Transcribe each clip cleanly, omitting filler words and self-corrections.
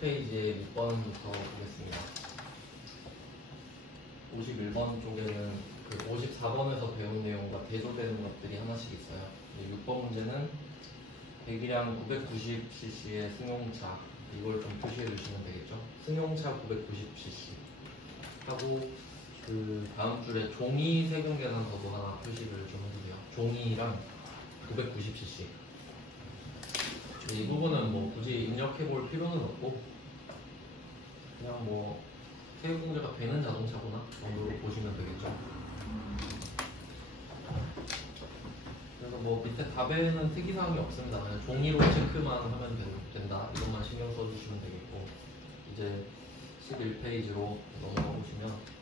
50페이지에 6번부터 보겠습니다. 51번 쪽에는 그 54번에서 배운 내용과 대조되는 것들이 하나씩 있어요. 6번 문제는 배기량 990cc의 승용차, 이걸 좀 표시해 주시면 되겠죠. 승용차 990cc 하고 그 다음 줄에 종이 세금 계산서도 하나 표시를 좀 해주세요. 종이랑 990cc. 이 부분은 뭐 굳이 입력해 볼 필요는 없고 그냥 뭐 세금 공제가 되는 자동차구나 정도로 보시면 되겠죠. 그래서 뭐 밑에 답에는 특이사항이 없습니다. 그냥 종이로 체크만 하면 된다. 이것만 신경 써주시면 되겠고, 이제 11페이지로 넘어가 보시면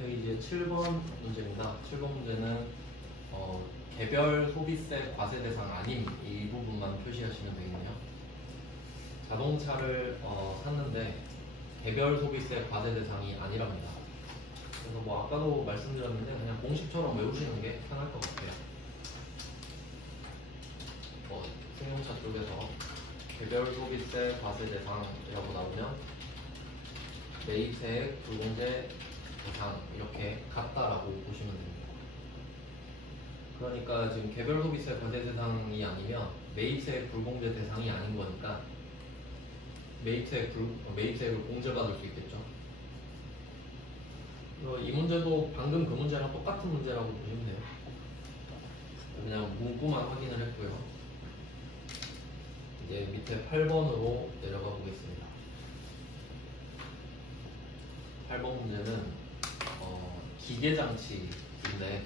페이지의 7번 문제입니다. 7번 문제는 개별 소비세 과세 대상 아님, 이 부분만 표시하시면 되겠네요. 자동차를 샀는데 개별 소비세 과세 대상이 아니랍니다. 그래서 뭐 아까도 말씀드렸는데 그냥 공식처럼 외우시는 게 편할 것 같아요. 승용차 쪽에서 개별 소비세 과세 대상이라고 나오면 매입세액 불공제 대상 이렇게 같다라고 보시면 됩니다. 그러니까 지금 개별 소비세 과세 대상이 아니면 매입세액 불공제 대상이 아닌 거니까 매입세액을 공제받을 수 있겠죠. 이 문제도 방금 그 문제랑 똑같은 문제라고 보시면 돼요. 그냥 문구만 확인을 했고요. 이제 밑에 8번으로 내려가 보겠습니다. 8번 문제는 기계장치인데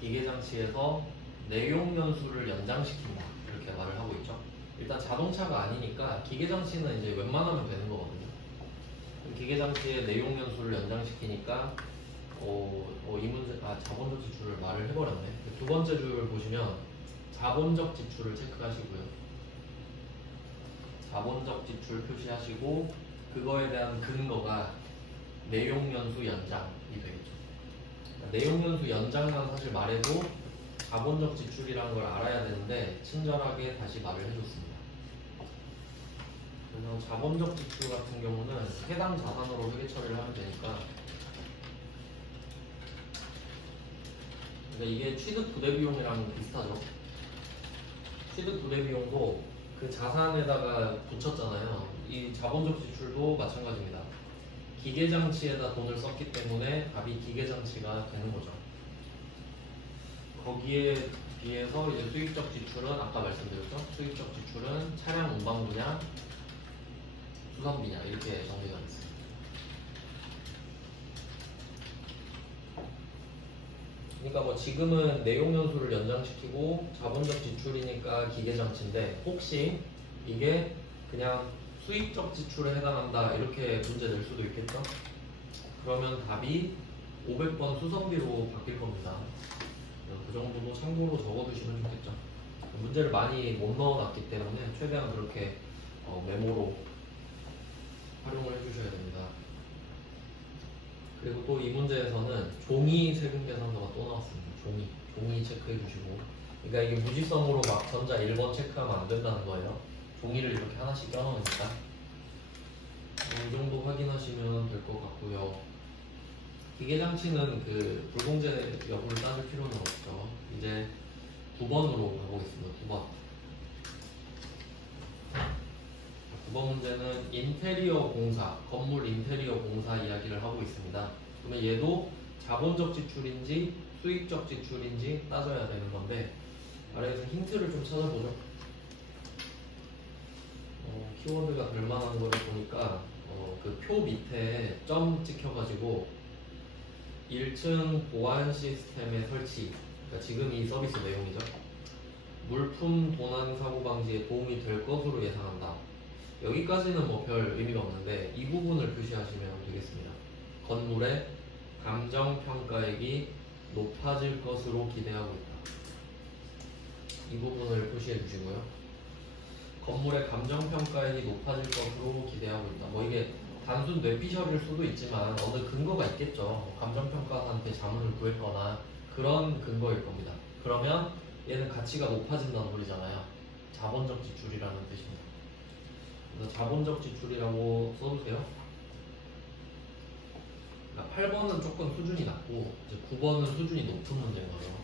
기계장치에서 내용연수를 연장시킨다 이렇게 말을 하고 있죠. 일단 자동차가 아니니까 기계장치는 이제 웬만하면 되는 거거든요. 기계장치의 내용연수를 연장시키니까 이 문제 자본적 지출을 말을 해버렸네. 두 번째 줄 보시면 자본적 지출을 체크하시고요. 자본적 지출 표시하시고 그거에 대한 근거가 내용연수 연장이 되겠죠. 내용연수 연장만 사실 말해도 자본적 지출이라는 걸 알아야 되는데 친절하게 다시 말을 해줬습니다. 그래서 자본적 지출 같은 경우는 해당 자산으로 회계 처리를 하면 되니까, 그러니까 이게 취득 부대 비용이랑 비슷하죠. 취득 부대 비용도 그 자산에다가 붙였잖아요. 이 자본적 지출도 마찬가지입니다. 기계장치에다 돈을 썼기 때문에 답이 기계장치가 되는 거죠. 거기에 비해서 이제 수익적 지출은 아까 말씀드렸죠. 수익적 지출은 차량 운반 분야, 수선 분야 이렇게 정리가 있습니다. 그러니까 뭐 지금은 내용연수를 연장시키고 자본적 지출이니까 기계장치인데 혹시 이게 그냥 수익적 지출에 해당한다 이렇게 문제 낼 수도 있겠죠. 그러면 답이 500번 수선비로 바뀔 겁니다. 그 정도도 참고로 적어두시면 좋겠죠. 문제를 많이 못 넣어놨기 때문에 최대한 그렇게 메모로 활용을 해주셔야 됩니다. 그리고 또 이 문제에서는 종이 세금 계산서가 또 나왔습니다. 종이 체크해 주시고, 그러니까 이게 무지성으로 막 전자 1번 체크하면 안 된다는 거예요. 종이를 이렇게 하나씩 껴놓으니까 이 정도 확인하시면 될 것 같고요. 기계장치는 그 불공제 여부를 따질 필요는 없죠. 이제 9번으로 가보겠습니다. 9번. 9번 문제는 인테리어 공사, 건물 인테리어 공사 이야기를 하고 있습니다. 그러면 얘도 자본적 지출인지 수익적 지출인지 따져야 되는 건데, 아래에서 힌트를 좀 찾아보죠. 키워드가 될 만한 거를 보니까 그 표 밑에 점 찍혀가지고 1층 보안 시스템의 설치, 그러니까 지금 이 서비스 내용이죠. 물품 도난 사고 방지에 도움이 될 것으로 예상한다. 여기까지는 뭐 별 의미가 없는데 이 부분을 표시하시면 되겠습니다. 건물의 감정평가액이 높아질 것으로 기대하고 있다. 이 부분을 표시해 주시고요. 건물의 감정평가액이 높아질 것으로 기대하고 있다. 뭐 이게 단순 뇌피셜일 수도 있지만 어느 근거가 있겠죠. 감정평가사한테 자문을 구했거나 그런 근거일 겁니다. 그러면 얘는 가치가 높아진다는 소리잖아요. 자본적 지출이라는 뜻입니다. 그래서 자본적 지출이라고 써주세요. 그러니까 8번은 조금 수준이 낮고 이제 9번은 수준이 높은 문제인 거예요.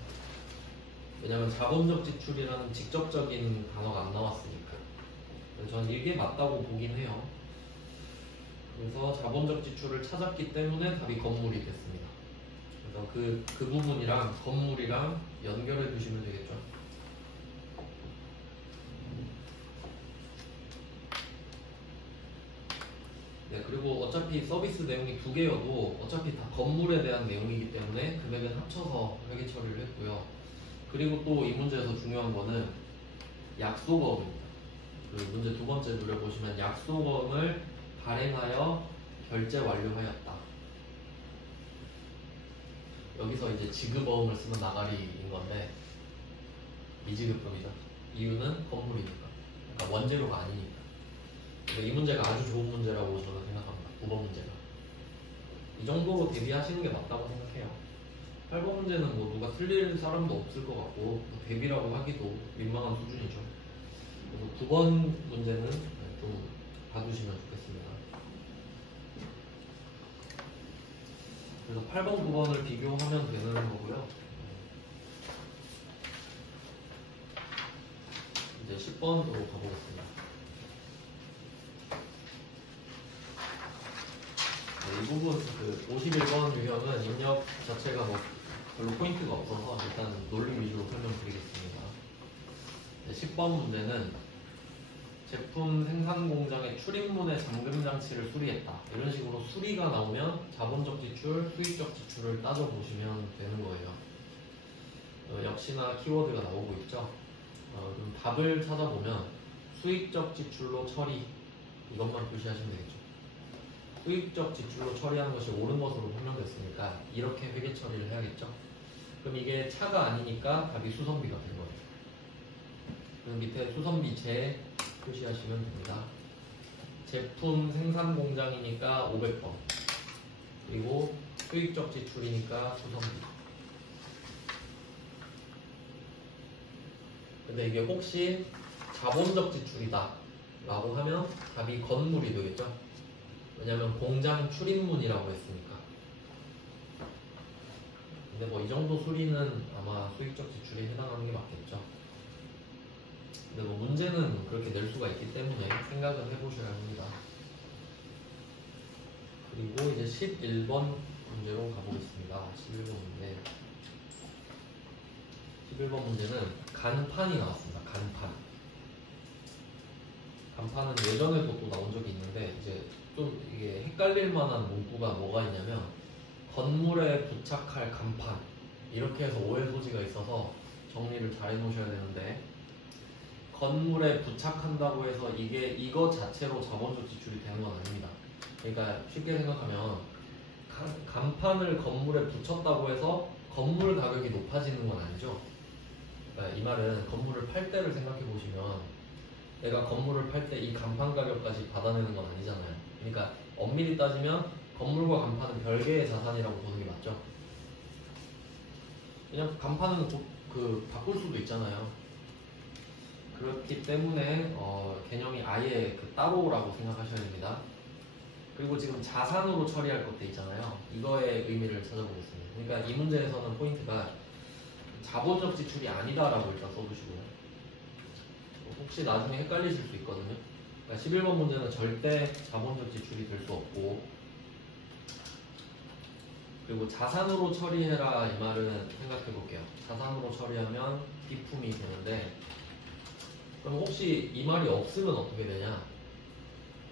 왜냐하면 자본적 지출이라는 직접적인 단어가 안 나왔으니까. 그래서 저는 이게 맞다고 보긴 해요. 그래서 자본적 지출을 찾았기 때문에 답이 건물이 됐습니다. 그래서 그 부분이랑 건물이랑 연결해 두시면 되겠죠. 네, 그리고 어차피 서비스 내용이 두 개여도 어차피 다 건물에 대한 내용이기 때문에 금액은 합쳐서 회계 처리를 했고요. 그리고 또 이 문제에서 중요한 거는 약소거음입니다. 그 문제 두 번째 누려보시면 약소거음을 발행하여 결제 완료하였다. 여기서 이제 지급어음을 쓰면 나가리인 건데 미지급금이죠. 이유는 건물이니까. 그러니까 원재료가 아니니까. 이 문제가 아주 좋은 문제라고 저는 생각합니다. 9번 문제가. 이 정도로 대비하시는 게 맞다고 생각해요. 8번 문제는 뭐 누가 틀릴 사람도 없을 것 같고 뭐 대비라고 하기도 민망한 수준이죠. 그래서 9번 문제는 좀 봐주시면 좋겠습니다. 그래서 8번, 9번을 비교하면 되는 거고요. 이제 10번으로 가보겠습니다. 이 부분 그 51번 유형은 입력 자체가 뭐 별로 포인트가 없어서 일단 논리 위주로 설명드리겠습니다. 10번 문제는 제품 생산 공장의 출입문의 잠금 장치를 수리했다. 이런 식으로 수리가 나오면 자본적 지출, 수익적 지출을 따져보시면 되는 거예요. 역시나 키워드가 나오고 있죠. 그럼 답을 찾아보면 수익적 지출로 처리, 이것만 표시하시면 되겠죠. 수익적 지출로 처리하는 것이 옳은 것으로 판명됐으니까 이렇게 회계 처리를 해야겠죠. 그럼 이게 차가 아니니까 답이 수선비가 된 거예요. 그럼 밑에 수선비 제 표시하시면 됩니다. 제품 생산 공장이니까 500번, 그리고 수익적 지출이니까 수선비. 근데 이게 혹시 자본적 지출이다 라고 하면 답이 건물이 되겠죠. 왜냐면 공장 출입문이라고 했으니까. 근데 뭐 이 정도 수리는 아마 수익적 지출에 해당하는 게 맞겠죠. 근데 뭐 문제는 그렇게 낼 수가 있기 때문에 생각은 해보셔야 합니다. 그리고 이제 11번 문제로 가보겠습니다. 11번 문제. 11번 문제는 간판이 나왔습니다. 간판. 간판은 예전에도 또 나온 적이 있는데 이제 좀 이게 헷갈릴 만한 문구가 뭐가 있냐면 건물에 부착할 간판 이렇게 해서 오해 소지가 있어서 정리를 잘 해놓으셔야 되는데, 건물에 부착한다고 해서 이거 자체로 자본적 지출이 되는 건 아닙니다. 그러니까 쉽게 생각하면 간판을 건물에 붙였다고 해서 건물 가격이 높아지는 건 아니죠. 그러니까 이 말은 건물을 팔 때를 생각해 보시면 내가 건물을 팔 때 이 간판 가격까지 받아내는 건 아니잖아요. 그러니까 엄밀히 따지면 건물과 간판은 별개의 자산이라고 보는 게 맞죠. 그냥 간판은 바꿀 수도 있잖아요. 그렇기 때문에 개념이 아예 따로라고 생각하셔야 됩니다. 그리고 지금 자산으로 처리할 것도 있잖아요. 이거의 의미를 찾아보겠습니다. 그러니까 이 문제에서는 포인트가 자본적 지출이 아니다라고 일단 써주시고요. 혹시 나중에 헷갈리실 수 있거든요. 그러니까 11번 문제는 절대 자본적 지출이 될 수 없고, 그리고 자산으로 처리해라 이 말은 생각해 볼게요. 자산으로 처리하면 비품이 되는데, 그럼 혹시 이 말이 없으면 어떻게 되냐?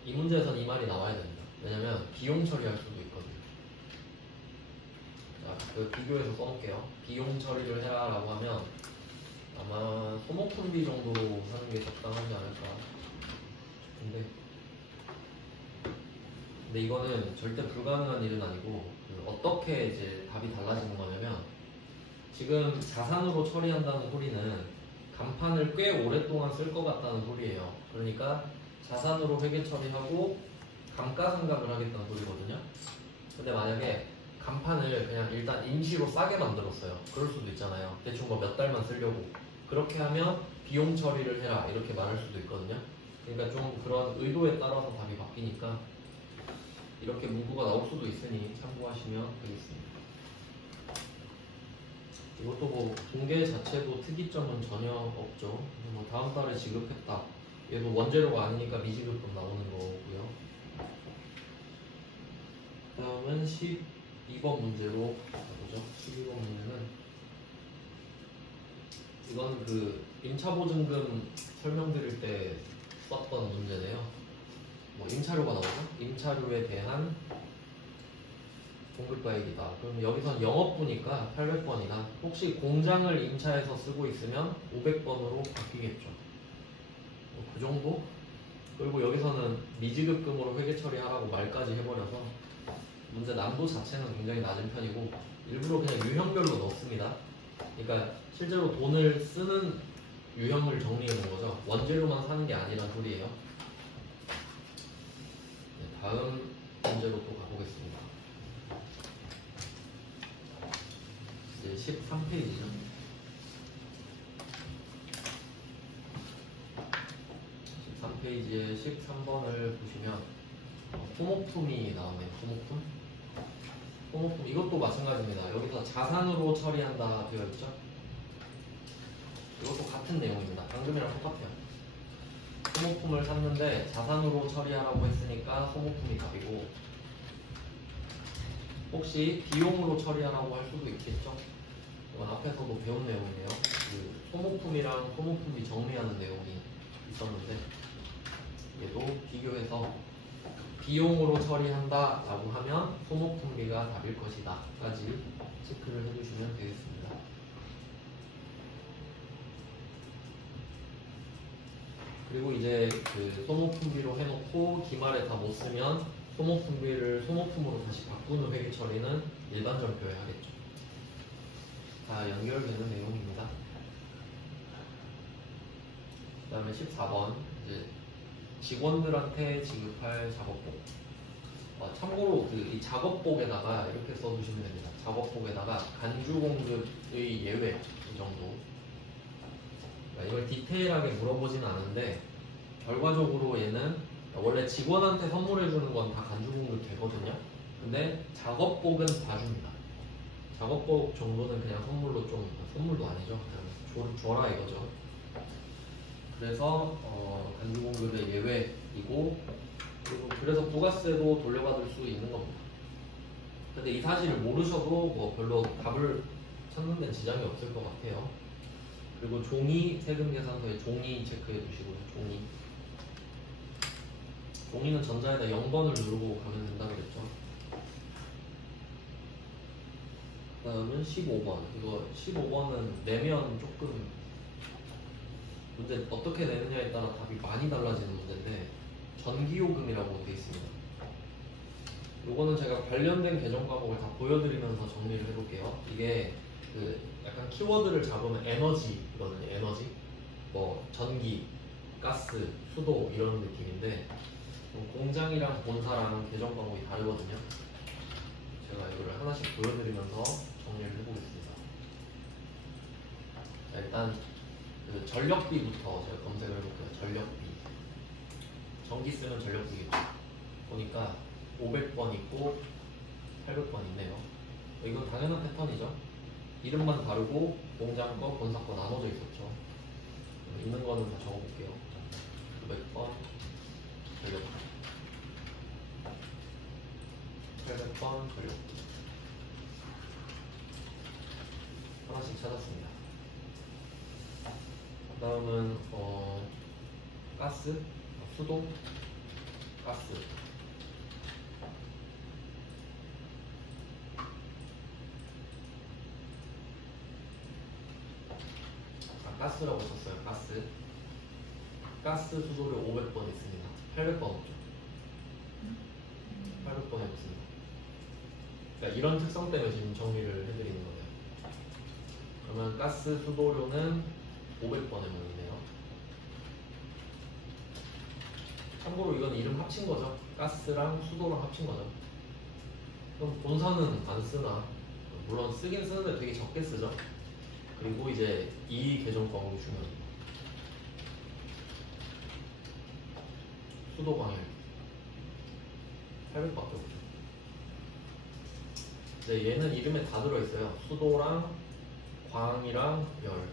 이 문제에서는 이 말이 나와야 됩니다. 왜냐면 비용 처리할 수도 있거든요. 자, 그 비교해서 써놓을게요. 비용 처리를 해라 라고 하면 아마 소모품비 정도로 하는 게 적당하지 않을까 싶은데, 근데 이거는 절대 불가능한 일은 아니고, 어떻게 이제 답이 달라지는 거냐면, 지금 자산으로 처리한다는 소리는 간판을 꽤 오랫동안 쓸 것 같다는 소리예요. 그러니까 자산으로 회계 처리하고 감가상각을 하겠다는 소리거든요. 근데 만약에 간판을 그냥 일단 임시로 싸게 만들었어요. 그럴 수도 있잖아요. 대충 뭐 몇 달만 쓰려고. 그렇게 하면 비용 처리를 해라 이렇게 말할 수도 있거든요. 그러니까 좀 그런 의도에 따라서 답이 바뀌니까 이렇게 문구가 나올 수도 있으니 참고하시면 되겠습니다. 이것도 뭐 공개 자체도 특이점은 전혀 없죠. 뭐 다음 달에 지급했다. 얘도 원재료가 아니니까 미지급금 나오는 거고요. 다음은 12번 문제로 가보죠. 12번 문제는 이건 그 임차보증금 설명드릴 때 썼던 문제네요. 뭐 임차료가 나오죠? 임차료에 대한 공급가액이다. 그럼 여기선 영업부니까 800번이다. 혹시 공장을 임차해서 쓰고 있으면 500번으로 바뀌겠죠. 그 정도? 그리고 여기서는 미지급금으로 회계 처리하라고 말까지 해버려서 문제 난도 자체는 굉장히 낮은 편이고 일부러 그냥 유형별로 넣습니다. 그러니까 실제로 돈을 쓰는 유형을 정리해 놓은 거죠. 원재료만 사는 게 아니란 소리예요. 네, 다음 문제로 또 가보겠습니다. 이제 13페이지죠. 13페이지에 13번을 보시면 소모품이 나오네요. 소모품 이것도 마찬가지입니다. 여기서 자산으로 처리한다 되어 있죠. 이것도 같은 내용입니다. 방금이랑 똑같아요. 소모품을 샀는데 자산으로 처리하라고 했으니까 소모품이 답이고, 혹시 비용으로 처리하라고 할 수도 있겠죠. 이건 앞에서도 배운 내용이네요. 그 소모품이랑 소모품이 정리하는 내용이 있었는데 얘도 비교해서 비용으로 처리한다 라고 하면 소모품비가 답일 것이다 까지 체크를 해주시면 되겠습니다. 그리고 이제 그 소모품비로 해놓고 기말에 다 못 쓰면 소모품비를 소모품으로 다시 바꾸는 회계 처리는 일반전표에 하겠죠. 다 연결되는 내용입니다. 그 다음에 14번 이제 직원들한테 지급할 작업복. 참고로 이 작업복에다가 이렇게 써주시면 됩니다. 작업복에다가 간주 공급의 예외 이 정도. 이걸 디테일하게 물어보진 않은데 결과적으로 얘는 원래 직원한테 선물해주는 건 다 간주 공급 되거든요. 근데 작업복은 봐줍니다. 작업복 정도는 그냥 선물로 좀, 선물도 아니죠. 그냥 줘라 이거죠. 그래서 간주 공급의 예외이고, 그리고 그래서 부가세도 돌려받을 수 있는 겁니다. 근데 이 사실을 모르셔도 뭐 별로 답을 찾는 데는 지장이 없을 것 같아요. 그리고 종이, 세금 계산서에 종이 체크해 주시고요. 종이는 전자에다 0번을 누르고 가면 된다 그랬죠. 그 다음은 15번. 이거 15번은 내면 조금 문제 어떻게 내느냐에 따라 답이 많이 달라지는 문제인데, 전기요금이라고 되어 있습니다. 요거는 제가 관련된 개정 과목을 다 보여드리면서 정리를 해볼게요. 이게 그 약간 키워드를 잡으면 에너지거든요. 에너지, 뭐 전기, 가스, 수도 이런 느낌인데 공장이랑 본사랑 개정 과목이 다르거든요. 제가 이거를 하나씩 보여드리면서 정리를 해보겠습니다. 자, 일단 그 전력비부터 제가 검색을 해볼게요. 전력비. 전기 쓰면 전력비겠죠. 보니까 500번 있고 800번 있네요. 이건 당연한 패턴이죠. 이름만 다르고 공장 거, 본사 거 나눠져 있었죠. 있는 거는 다 적어볼게요. 900번, 800번, 800번 전력비. 하나씩 찾았습니다. 그 다음은 가스, 수도, 가스. 가스라고 썼어요. 가스 수도료 500번 있습니다. 800번 없죠. 800번이 없습니다. 그러니까 이런 특성 때문에 지금 정리를 해드리는 거예요. 그러면 가스 수도료는 500번의 모이네요. 참고로 이건 이름 합친 거죠. 가스랑 수도랑 합친 거죠. 그럼 본사는 안 쓰나? 물론 쓰긴 쓰는데 되게 적게 쓰죠. 그리고 이제 이 계정 과목이 중요합니다. 수도 광열 800밖에 없죠. 네, 얘는 이름에 다 들어있어요. 수도랑 광이랑 열.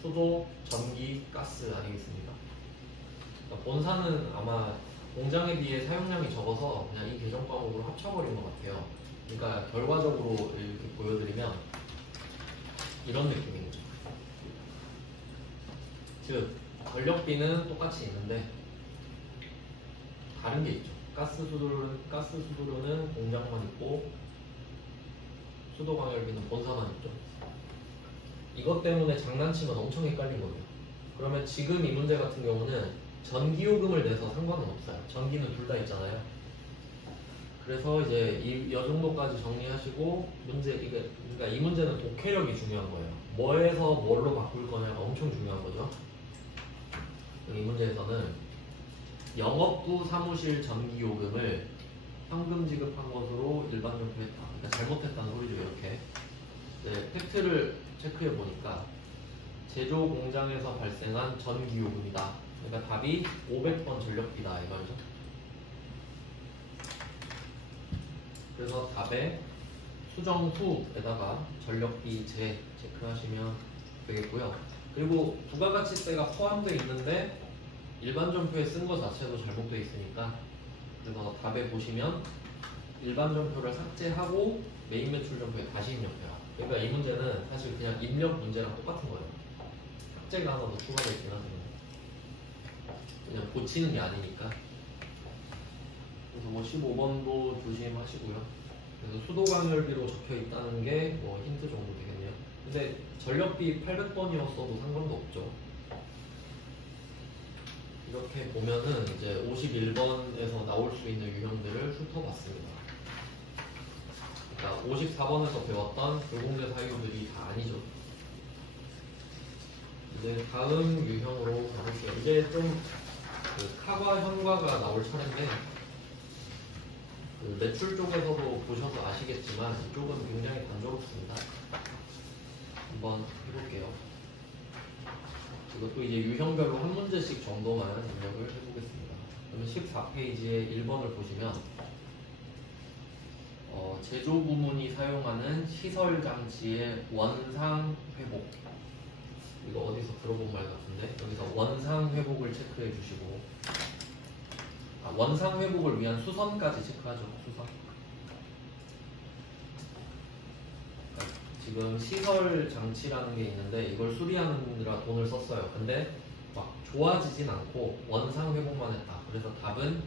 수도, 전기, 가스 아니겠습니까? 그러니까 본사는 아마 공장에 비해 사용량이 적어서 그냥 이 계정 과목으로 합쳐버린 것 같아요. 그러니까 결과적으로 이렇게 보여드리면 이런 느낌인 거죠. 즉, 전력비는 똑같이 있는데 다른 게 있죠. 가스 수도료는 공장만 있고 수도 광열비는 본사만 있죠. 이것 때문에 장난치면 엄청 헷갈린 거예요. 그러면 지금 이 문제 같은 경우는 전기요금을 내서 상관은 없어요. 전기는 둘 다 있잖아요. 그래서 이제 이 정도까지 정리하시고 그러니까 이 문제는 독해력이 중요한 거예요. 뭐에서 뭘로 바꿀 거냐가 엄청 중요한 거죠. 이 문제에서는 영업부 사무실 전기요금을 현금 지급한 것으로 일반 점표했다. 그러니까 잘못했다는 소리죠. 이렇게 네, 팩트를 체크해 보니까 제조 공장에서 발생한 전기요금이다. 그러니까 답이 500번 전력비다 이 말이죠. 그래서 답에 수정 후에다가 전력비 제 체크하시면 되겠고요. 그리고 부가가치세가 포함되어 있는데 일반 점표에 쓴 것 자체도 잘못되어 있으니까 그래서 답에 보시면 일반 점표를 삭제하고 메인 매출 점표에 다시 입력해라. 그러니까 이 문제는 사실 그냥 입력 문제랑 똑같은 거예요. 삭제가 하나 더 추가되어 있긴 하지만 그냥 고치는 게 아니니까. 그래서 뭐 15번도 조심하시고요. 그래서 수도 광열비로 적혀 있다는 게 뭐 힌트 정도 되겠네요. 근데 전력비 800번이었어도 상관도 없죠. 이렇게 보면은 이제 51번에서 나올 수 있는 유형들을 훑어봤습니다. 그러니까 54번에서 배웠던 불공개 사유들이 다 아니죠. 이제 다음 유형으로 가볼게요. 이제 좀 카과 현과가 나올 차례인데 매출 쪽에서도 보셔서 아시겠지만 이쪽은 굉장히 단조롭습니다. 한번 해볼게요. 이것도 이제 유형별로 한 문제씩 정도만 입력을 해보겠습니다. 그러면 14페이지에 1번을 보시면 제조 부문이 사용하는 시설 장치의 원상 회복. 이거 어디서 들어본 말 같은데 여기서 원상 회복을 체크해 주시고 원상 회복을 위한 수선까지 체크하죠. 수선. 그러니까 지금 시설 장치라는 게 있는데 이걸 수리하느라 돈을 썼어요. 근데 막 좋아지진 않고 원상 회복만 했다. 그래서 답은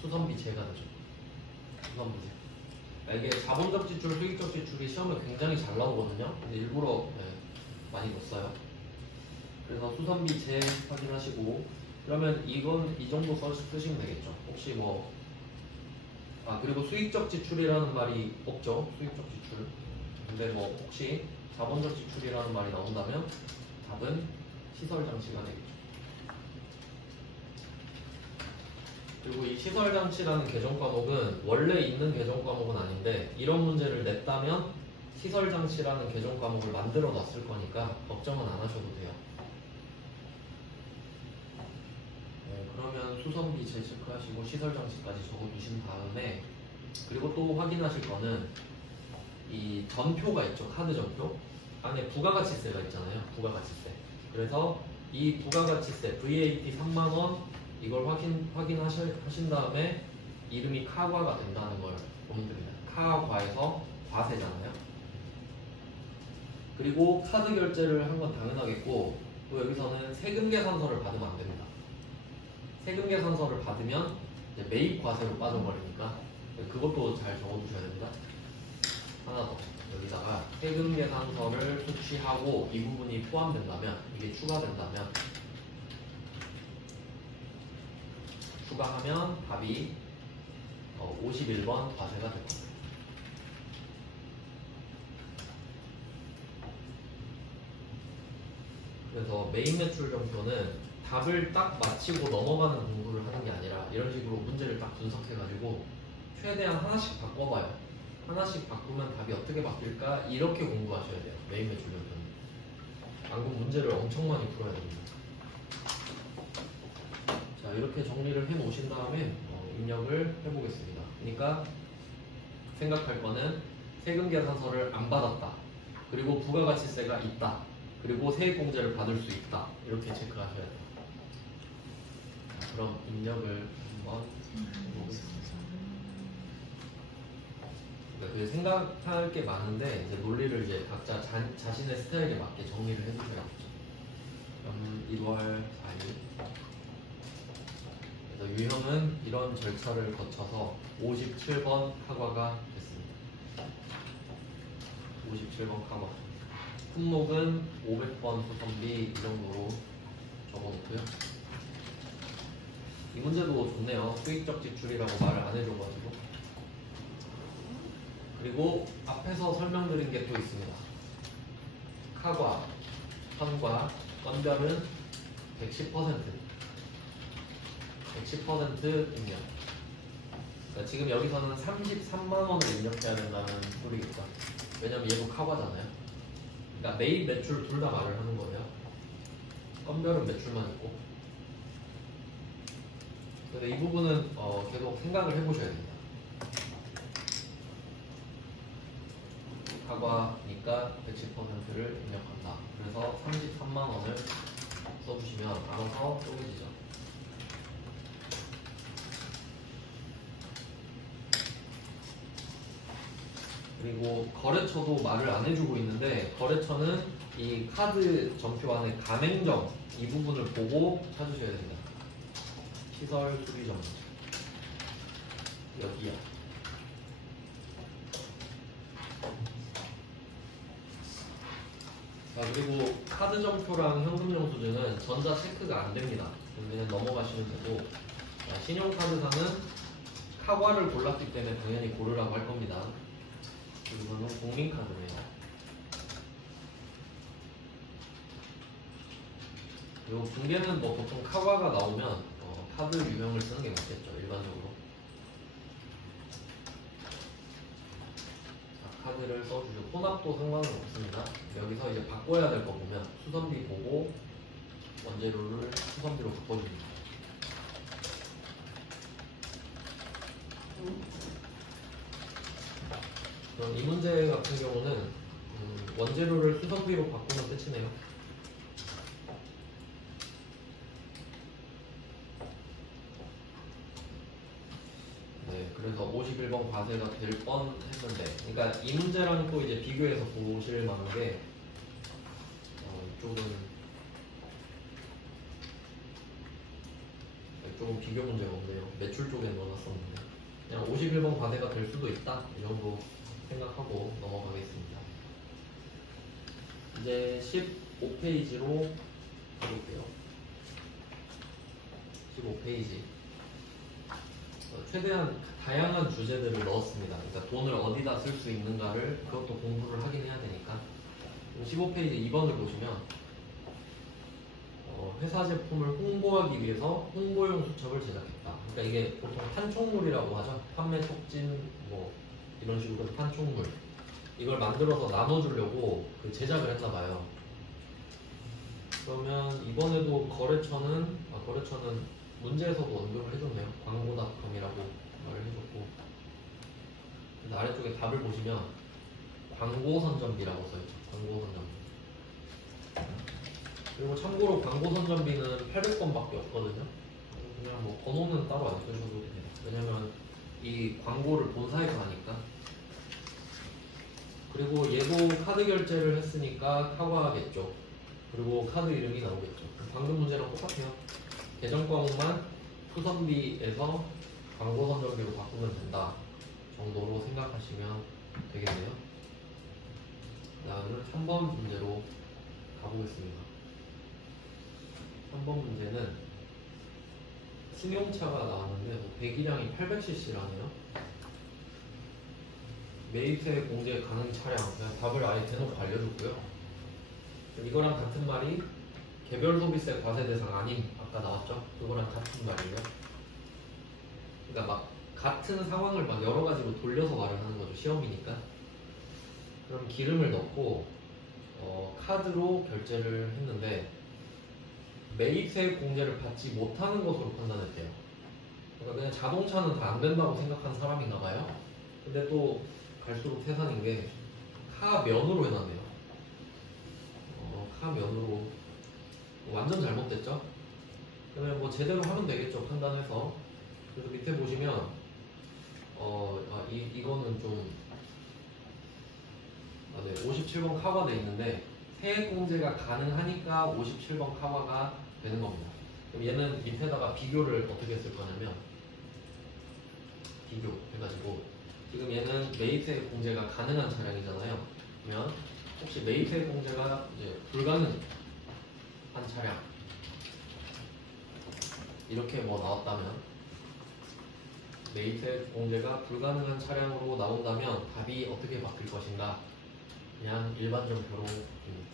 수선비체가 되죠. 수선비체. 이게 자본적 지출, 수익적 지출이 시험에 굉장히 잘 나오거든요. 근데 일부러 많이 넣었어요. 그래서 수선비 재 확인하시고 그러면 이건 이 정도 쓰시면 되겠죠. 혹시 뭐 그리고 수익적 지출이라는 말이 없죠. 수익적 지출. 근데 뭐 혹시 자본적 지출이라는 말이 나온다면 답은 시설 장치가 되겠죠. 그리고 이 시설 장치라는 개정 과목은 원래 있는 개정 과목은 아닌데 이런 문제를 냈다면 시설 장치라는 개정 과목을 만들어 놨을 거니까 걱정은 안 하셔도 돼요. 그러면 수선비 재체크하시고 시설 장치까지 적어두신 다음에 그리고 또 확인하실 거는 이 전표가 있죠. 카드 전표 안에 부가가치세가 있잖아요. 부가가치세. 그래서 이 부가가치세 VAT 3만원 이걸 확인하신 다음에 이름이 카과가 된다는 걸 보면 됩니다. 카과에서 과세잖아요. 그리고 카드 결제를 한 건 당연하겠고 또 여기서는 세금 계산서를 받으면 안 됩니다. 세금 계산서를 받으면 이제 매입 과세로 빠져버리니까 그것도 잘 적어두셔야 됩니다. 하나 더 여기다가 세금 계산서를 수취하고 이 부분이 포함된다면 이게 추가된다면 추가하면 답이 51번 과세가 될 겁니다. 그래서 메인 매출 점표는 답을 딱 맞히고 넘어가는 공부를 하는 게 아니라 이런 식으로 문제를 딱 분석해가지고 최대한 하나씩 바꿔봐요. 하나씩 바꾸면 답이 어떻게 바뀔까 이렇게 공부하셔야 돼요. 메인 매출 연표는. 방금 문제를 엄청 많이 풀어야 됩니다. 자, 이렇게 정리를 해 놓으신 다음에 입력을 해보겠습니다. 그러니까 생각할 거는 세금 계산서를 안 받았다. 그리고 부가가치세가 있다. 그리고 세액공제를 받을 수 있다. 이렇게 체크하셔야 돼요. 자, 그럼 입력을 한번 해보겠습니다. 그 생각할 게 많은데 이제 논리를 이제 각자 자신의 스타일에 맞게 정리를 해주셔야겠죠. 그럼 1월 4일. 그래서 유형은 이런 절차를 거쳐서 57번 카과가 됐습니다. 57번 카과. 품목은 500번 후선비 이 정도로 적어놓고요. 이 문제도 좋네요. 수익적 지출이라고 말을 안 해줘가지고. 그리고 앞에서 설명드린 게 또 있습니다. 카과, 현과, 건별은 110%. 110% 입력. 그러니까 지금 여기서는 33만 원을 입력해야 된다는 소리겠다. 왜냐면 얘도 카과잖아요. 그러니까 매입 매출 둘 다 말을 하는 거예요. 건별은 매출만 있고. 그래서 이 부분은 계속 생각을 해보셔야 됩니다. 카과니까 110%를 입력한다. 그래서 33만 원을 써주시면 알아서 쪼개지죠. 그리고 거래처도 말을 안 해주고 있는데 거래처는 이 카드 전표 안에 가맹점 이 부분을 보고 찾으셔야 됩니다. 시설 수리점 여기야. 자, 그리고 카드 점표랑 현금 영수증은 전자 체크가 안 됩니다. 그냥 넘어가시면 되고, 자, 신용카드사는 카과를 골랐기 때문에 당연히 고르라고 할 겁니다. 이거는 국민카드네요. 그리고 중개는 뭐 보통 카과가 나오면 카드 유형을 쓰는 게 맞겠죠, 일반적으로. 자, 카드를 써주시고 혼합도 상관은 없습니다. 여기서 이제 바꿔야 될 거 보면 수선비 보고 원재료를 수선비로 바꿔줍니다. 그럼 이 문제 같은 경우는 원재료를 수선비로 바꾸면 끝이네요. 네, 그래서 51번 과세가 될 뻔 했는데, 그러니까 이 문제랑 또 이제 비교해서 보실 만한 게, 이쪽은 비교 문제가 없네요. 매출 쪽에 넣어놨었는데. 그냥 51번 과세가 될 수도 있다. 이 정도 생각하고 넘어가겠습니다. 이제 15페이지로 가볼게요. 15페이지. 최대한 다양한 주제들을 넣었습니다. 그러니까 돈을 어디다 쓸 수 있는가를 그것도 공부를 하긴 해야 되니까. 15페이지 2번을 보시면 회사 제품을 홍보하기 위해서 홍보용 수첩을 제작했다. 그러니까 이게 보통 판촉물이라고 하죠. 판매 촉진 뭐 이런 식으로 해서 판촉물 이걸 만들어서 나눠주려고 그 제작을 했나 봐요. 그러면 이번에도 거래처는 문제에서도 언급을 해줬네요. 광고닷컴이라고 말을 해줬고, 근데 아래쪽에 답을 보시면 광고선전비라고 써있죠. 광고선전비. 그리고 참고로 광고선전비는 800번밖에 없거든요. 그냥 뭐 번호는 따로 안 쓰셔도 돼요. 왜냐면 이 광고를 본사에서 하니까. 그리고 얘도 카드 결제를 했으니까 카과하겠죠. 그리고 카드 이름이 나오겠죠. 방금 문제랑 똑같아요. 계정 과목만 수선비에서 광고선전비로 바꾸면 된다 정도로 생각하시면 되겠네요. 다음은 3번 문제로 가보겠습니다. 3번 문제는 승용차가 나왔는데 배기량이 800cc라네요. 매입세 공제 가능 차량, 그냥 답을 아예 대놓고 알려줬고요. 이거랑 같은 말이 개별 소비세 과세 대상 아님, 아까 나왔죠? 그거랑 같은 말이에요. 그러니까 막 같은 상황을 막 여러 가지로 돌려서 말을 하는 거죠. 시험이니까. 그럼 기름을 넣고 카드로 결제를 했는데 매입세액 공제를 받지 못하는 것으로 판단했대요. 그러니까 그냥 자동차는 다 안 된다고 생각한 사람인가 봐요. 근데 또 갈수록 태산인 게 카면으로 해놨네요. 카면으로 완전 잘못됐죠? 그러면 뭐 제대로 하면 되겠죠, 판단해서. 그래서 밑에 보시면 이거는 좀 네, 57번 카가 돼 있는데 세액 공제가 가능하니까 57번 카가 되는 겁니다. 그럼 얘는 밑에다가 비교를 어떻게 했을 거냐면 비교 해가지고 지금 얘는 매입세액 공제가 가능한 차량이잖아요. 그러면 혹시 매입세액 공제가 이제 불가능한 차량 이렇게 뭐 나왔다면 매입세액 공제가 불가능한 차량으로 나온다면 답이 어떻게 바뀔 것인가? 그냥 일반전표로 바뀝니다.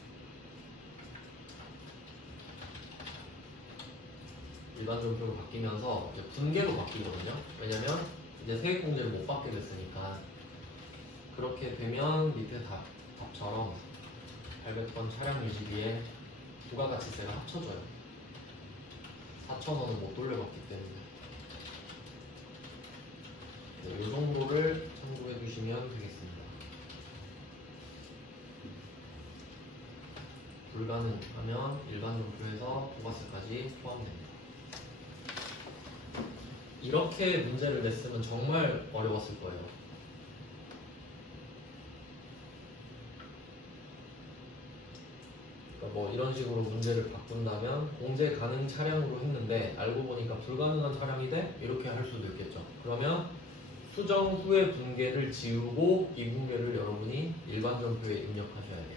일반전표로 바뀌면서 이제 분계로 바뀌거든요. 왜냐면 이제 세액공제를 못 받게 됐으니까. 그렇게 되면 밑에 답처럼 800번 차량 유지비에 부가가치세가 합쳐져요. 4,000원은 못 돌려받기 때문에. 이 정도를 참고해 주시면 되겠습니다. 불가능하면 일반전표에서 부가세까지 포함됩니다. 이렇게 문제를 냈으면 정말 어려웠을 거예요. 그러니까 뭐 이런 식으로 문제를 바꾼다면 공제 가능 차량으로 했는데 알고 보니까 불가능한 차량이 돼? 이렇게 할 수도 있겠죠. 그러면 수정 후의 분계를 지우고 이 분계를 여러분이 일반전표에 입력하셔야 돼요.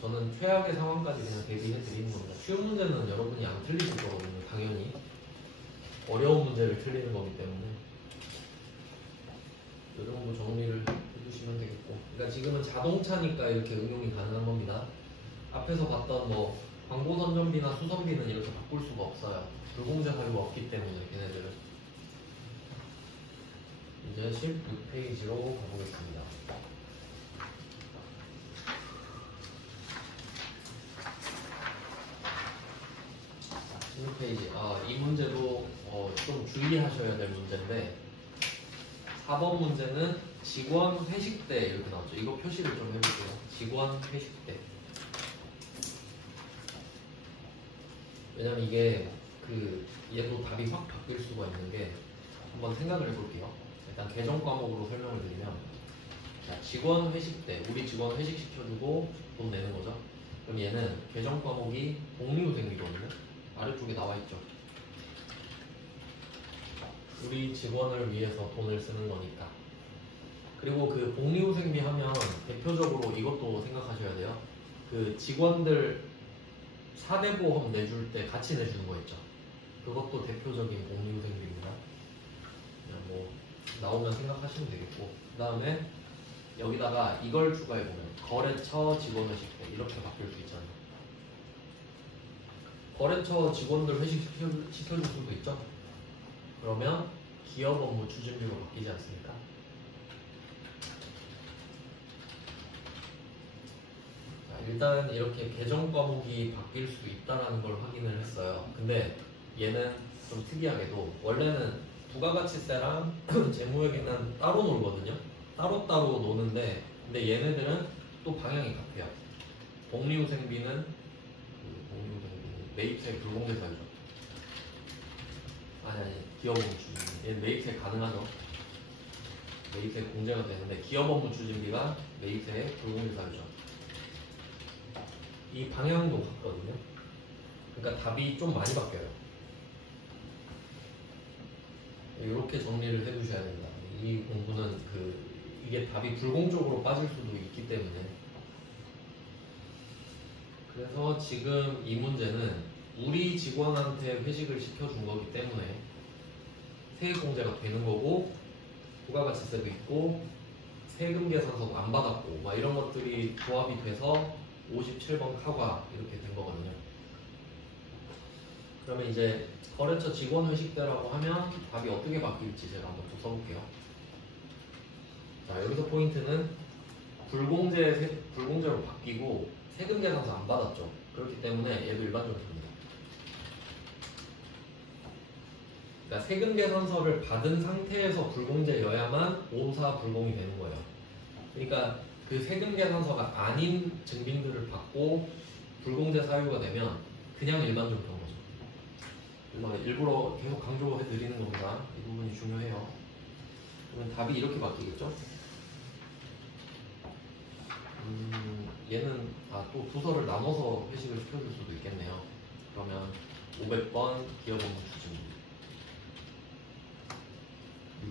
저는 최악의 상황까지 그냥 대비해 드리는 겁니다. 쉬운 문제는 여러분이 안 틀리실 거거든요. 당연히 어려운 문제를 틀리는 거기 때문에 이 정도 정리를 해주시면 되겠고, 그러니까 지금은 자동차니까 이렇게 응용이 가능한 겁니다. 앞에서 봤던 뭐 광고 선전비나 수선비는 이렇게 바꿀 수가 없어요. 불공제 사유가 없기 때문에 얘네들은. 이제 16페이지로 가보겠습니다. 16페이지. 이 문제도 좀 주의하셔야 될 문제인데 4번 문제는 직원 회식 때 이렇게 나왔죠. 이거 표시를 좀 해볼게요. 직원 회식 때. 왜냐면 이게 얘도 답이 확 바뀔 수가 있는 게 한번 생각을 해볼게요. 일단 개정 과목으로 설명을 드리면 자, 직원 회식 때 우리 직원 회식 시켜주고 돈 내는 거죠. 그럼 얘는 개정 과목이 복리후생비거든요. 아래쪽에 나와 있죠. 우리 직원을 위해서 돈을 쓰는 거니까. 그리고 그 복리후생비 하면 대표적으로 이것도 생각하셔야 돼요. 그 직원들 사대보험 내줄 때 같이 내주는 거 있죠. 그것도 대표적인 복리후생비입니다. 그냥 뭐 나오면 생각하시면 되겠고, 그 다음에 여기다가 이걸 추가해보면 거래처 직원 회식 때 이렇게 바뀔 수 있잖아요. 거래처 직원들 회식 시켜줄 수도 있죠. 그러면 기업 업무 추진비로 바뀌지 않습니까? 자, 일단 이렇게 개정 과목이 바뀔 수 있다는 걸 확인을 했어요. 근데 얘는 좀 특이하게도 원래는 부가가치세랑 재무회계는 따로 놀거든요. 따로따로 노는데 근데 얘네들은 또 방향이 같아요. 복리후생비는 매입세 불공제 사유죠. 아니 기업 업무 추진비. 얘는 매입세 가능하죠. 매입세 공제가 되는데 기업 업무 추진비가 매입세 불공제 사유죠. 이 방향도 같거든요. 그러니까 답이 좀 많이 바뀌어요. 이렇게 정리를 해두셔야 됩니다. 이 공부는 이게 답이 불공적으로 빠질 수도 있기 때문에. 그래서 지금 이 문제는 우리 직원한테 회식을 시켜준 거기 때문에 세액공제가 되는 거고 부가가치세도 있고 세금 계산서도 안 받았고 막 이런 것들이 조합이 돼서 57번 카가 이렇게 된 거거든요. 그러면 이제 거래처 직원 회식대라고 하면 답이 어떻게 바뀔지 제가 한번 또 써볼게요. 자, 여기서 포인트는 불공제로 바뀌고 세금 계산서 안 받았죠. 그렇기 때문에 얘도 일반적으로 됩니다. 그러니까 세금 계산서를 받은 상태에서 불공제여야만 5사 불공이 되는 거예요. 그러니까 그 세금 계산서가 아닌 증빙들을 받고 불공제 사유가 되면 그냥 일반적으로 되는 거죠. 그래서 일부러 계속 강조해 드리는 겁니다. 이 부분이 중요해요. 그러면 답이 이렇게 바뀌겠죠? 얘는 또 부서를 나눠서 회식을 시켜줄 수도 있겠네요. 그러면 500번 기업 업무 추진비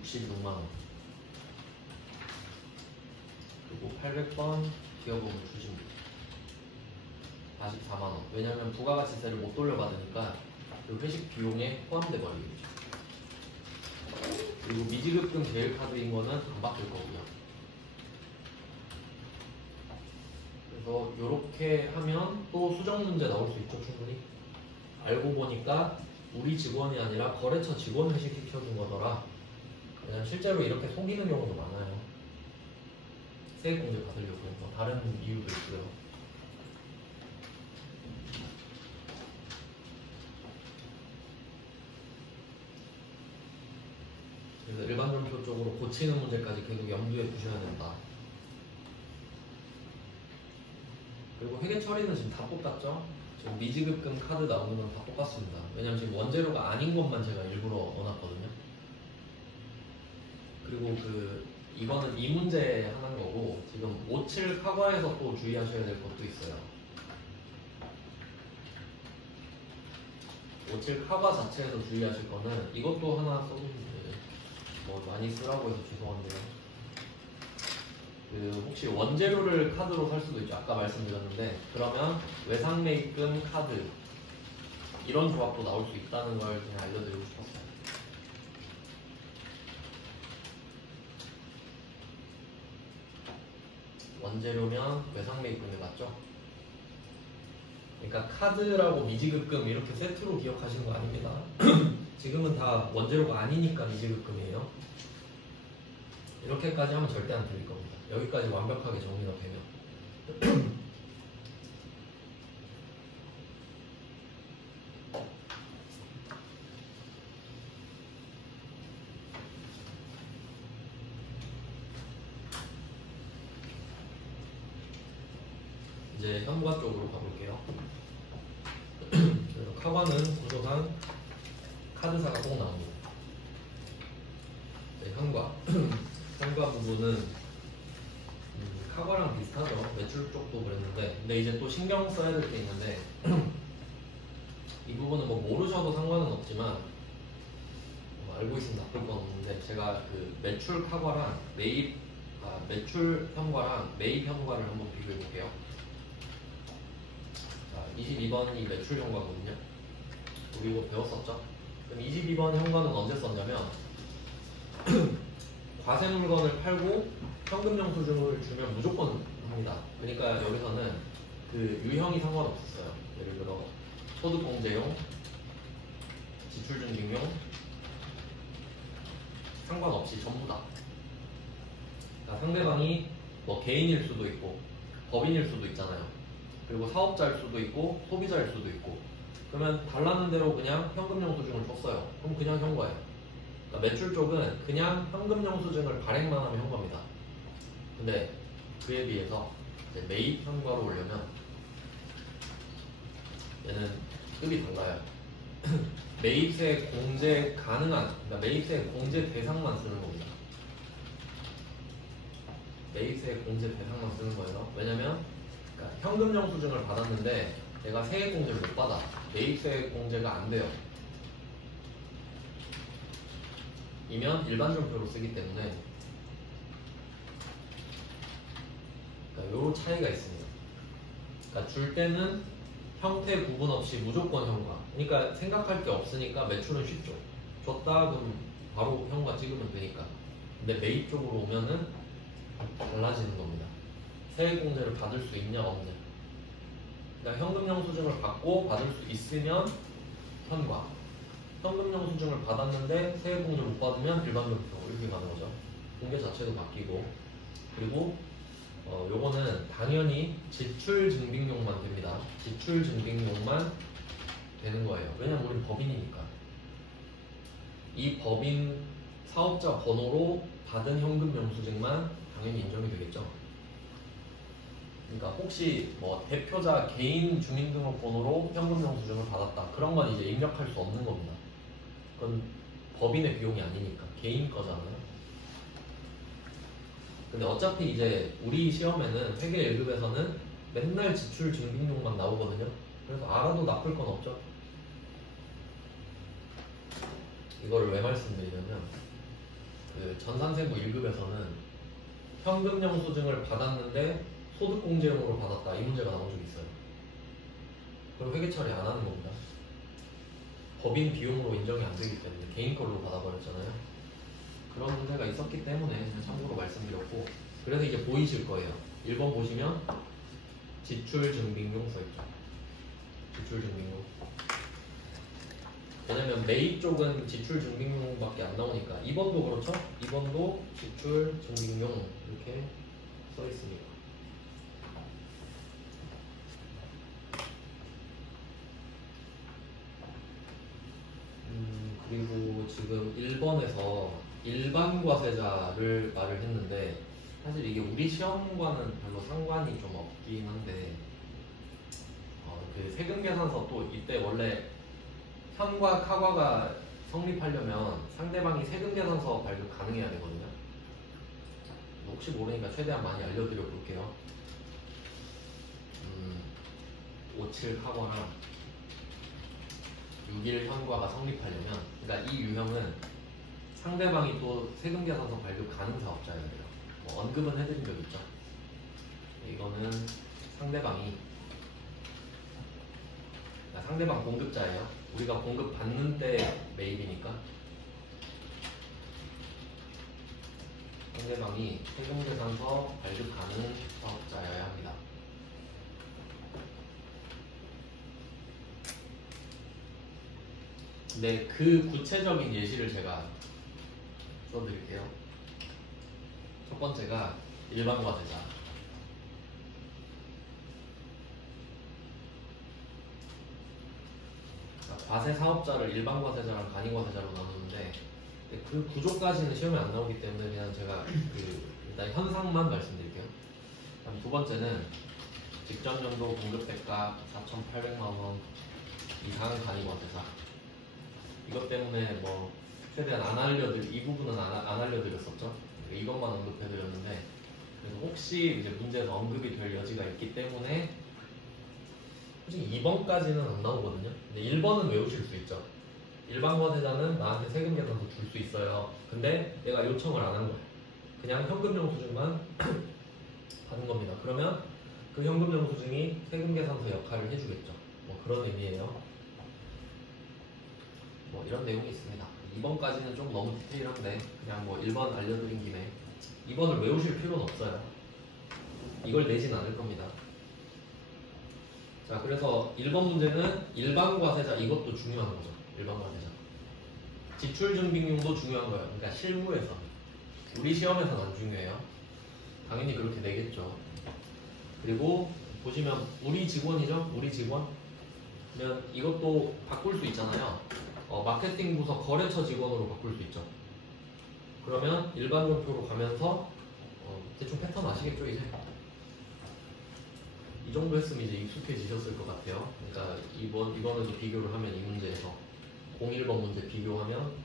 66만원, 그리고 800번 기업 업무 추진비 44만원. 왜냐면 부가가치세를 못 돌려받으니까 그 회식 비용에 포함돼 버리겠죠. 그리고 미지급금 제일카드인 거는 안 바뀔 거고요. 그래서 이렇게 하면 또 수정 문제 나올 수 있죠. 충분히. 알고 보니까 우리 직원이 아니라 거래처 직원 회식 시켜준 거더라. 그냥 실제로 이렇게 속이는 경우도 많아요. 세액공제 받으려고. 뭐 다른 이유도 있고요. 그래서 일반점표 쪽으로 고치는 문제까지 계속 염두에 두셔야 된다. 그리고 회계 처리는 지금 다 똑같죠? 지금 미지급금 카드 나오는 건 다 똑같습니다. 왜냐면 지금 원재료가 아닌 것만 제가 일부러 넣어놨거든요. 그리고 이거는 이 문제 하는 거고, 지금 57 카과에서 또 주의하셔야 될 것도 있어요. 57 카과 자체에서 주의하실 거는 이것도 하나 써보시면 뭐 많이 쓰라고 해서 죄송한데요. 혹시 원재료를 카드로 살 수도 있죠. 아까 말씀드렸는데, 그러면 외상매입금 카드 이런 조합도 나올 수 있다는 걸 그냥 알려드리고 싶었어요. 원재료면 외상매입금이 맞죠? 그러니까 카드라고 미지급금 이렇게 세트로 기억하시는 거 아닙니다. 지금은 다 원재료가 아니니까 미지급금이에요. 이렇게까지 하면 절대 안 틀릴 겁니다. 여기까지 완벽하게 정리가 되면. 이제 현과 쪽으로 가볼게요. 그래서 카과는 구조상 카드사가 꼭 나옵니다. 네, 현과. 현과 부분은 카과랑 비슷하죠. 매출 쪽도 그랬는데, 근데 이제 또 신경 써야 될 게 있는데, 이 부분은 뭐 모르셔도 상관은 없지만 알고 있으면 나쁠 건 없는데, 제가 그 매출 카과랑 매출 현과랑 매입 현과를 한번 비교해 볼게요. 자, 22번이 매출 현과거든요. 우리 이거 배웠었죠? 그럼 22번 현과는 언제 썼냐면 과세 물건을 팔고 현금 영수증을 주면 무조건 합니다. 그러니까 여기서는 그 유형이 상관없었어요. 예를 들어 소득공제용, 지출준비용 상관없이 전부 다. 그러니까 상대방이 뭐 개인일 수도 있고 법인일 수도 있잖아요. 그리고 사업자일 수도 있고 소비자일 수도 있고. 그러면 달라는 대로 그냥 현금 영수증을 줬어요. 그럼 그냥 현과예요. 그러니까 매출 쪽은 그냥 현금 영수증을 발행만 하면 현과입니다. 근데 그에 비해서 이제 매입 현과로 오려면 얘는 급이 달라요. 매입세 공제 가능한, 그러니까 매입세 공제 대상만 쓰는 겁니다. 매입세 공제 대상만 쓰는 거예요. 왜냐면 그러니까 현금 영수증을 받았는데 내가 세액 공제를 못 받아. 매입세 공제가 안 돼요. 이면 일반점표로 쓰기 때문에 그러니까 요런 차이가 있습니다. 그러니까 줄 때는 형태 구분 없이 무조건 현과. 그러니까 생각할 게 없으니까 매출은 쉽죠. 줬다 그럼 바로 현과 찍으면 되니까. 근데 매입 쪽으로 오면은 달라지는 겁니다. 세액공제를 받을 수 있냐 없냐. 그러니까 현금 영수증을 받고 받을 수 있으면 현과 현금 영수증을 받았는데 세액공제 못 받으면 일반 병표 이렇게 가는 거죠. 공개 자체도 바뀌고 그리고 요거는 당연히 지출 증빙용만 됩니다. 지출 증빙용만 되는 거예요. 왜냐면 우린 법인이니까. 이 법인 사업자 번호로 받은 현금 영수증만 당연히 인정이 되겠죠. 그러니까 혹시 뭐 대표자 개인 주민등록번호로 현금 영수증을 받았다. 그런 건 이제 입력할 수 없는 겁니다. 그건 법인의 비용이 아니니까 개인 거잖아요. 근데 어차피 이제 우리 시험에는 회계 1급에서는 맨날 지출 증빙용만 나오거든요. 그래서 알아도 나쁠 건 없죠. 이거를 왜 말씀드리냐면 그 전산세무 1급에서는 현금 영수증을 받았는데 소득공제용으로 받았다 이 문제가 나온 적이 있어요. 그럼 회계 처리 안 하는 겁니다. 법인 비용으로 인정이 안 되기 때문에 개인 걸로 받아버렸잖아요. 그런 문제가 있었기 때문에 그냥 참고로 말씀드렸고 그래서 이제 보이실 거예요. 1번 보시면 지출증빙용 써있죠. 지출증빙용. 왜냐면 매입 쪽은 지출증빙용밖에 안 나오니까 2번도 그렇죠? 2번도 지출증빙용 이렇게 써있습니다. 그리고 지금 1번에서 일반과세자를 말을 했는데 사실 이게 우리 시험과는 별로 상관이 좀 없긴 한데 그 세금계산서 또 이때 원래 현과 카과가 성립하려면 상대방이 세금계산서 발급 가능해야 되거든요. 혹시 모르니까 최대한 많이 알려드려 볼게요. 57 카과랑 6일 현과가 성립하려면 그러니까 이 유형은 상대방이 또 세금계산서 발급 가능 사업자여야 돼요. 뭐 언급은 해드린 적 있죠. 이거는 상대방이 그러니까 상대방 공급자예요. 우리가 공급 받는 때 매입이니까 상대방이 세금계산서 발급 가능 사업자여야 합니다. 근데 그 구체적인 예시를 제가 써드릴게요. 첫 번째가 일반과세자. 과세 사업자를 일반과세자랑 간이과세자로 나누는데 그 구조까지는 시험에 안 나오기 때문에 그냥 제가 일단 현상만 말씀드릴게요. 그다음 두 번째는 직전 연도 공급대가 4,800만원 이상 간이과세자. 이것 때문에 뭐 최대한 이 부분은 안 알려드렸었죠. 이것만 언급해드렸는데 그래서 혹시 이제 문제에서 언급이 될 여지가 있기 때문에 솔직히 2번까지는 안 나오거든요. 근데 1번은 외우실 수 있죠. 일반과세자는 나한테 세금 계산서 줄 수 있어요. 근데 내가 요청을 안 한 거야. 그냥 현금 영수증만 받은 겁니다. 그러면 그 현금 영수증이 세금 계산서 역할을 해주겠죠. 뭐 그런 의미예요. 뭐 이런 내용이 있습니다. 2번까지는 좀 너무 디테일한데 그냥 뭐 1번 알려드린 김에 2번을 외우실 필요는 없어요. 이걸 내진 않을 겁니다. 자, 그래서 1번 문제는 일반과세자 이것도 중요한 거죠. 일반과세자. 지출증빙용도 중요한 거예요. 그러니까 실무에서. 우리 시험에서는 안 중요해요. 당연히 그렇게 내겠죠. 그리고 보시면 우리 직원이죠. 우리 직원. 그러면 이것도 바꿀 수 있잖아요. 마케팅 부서 거래처 직원으로 바꿀 수 있죠. 그러면 일반 용표로 가면서 대충 패턴 아시겠죠 이제? 이 정도 했으면 이제 익숙해지셨을 것 같아요. 그러니까 이번에도 비교를 하면 이 문제에서 01번 문제 비교하면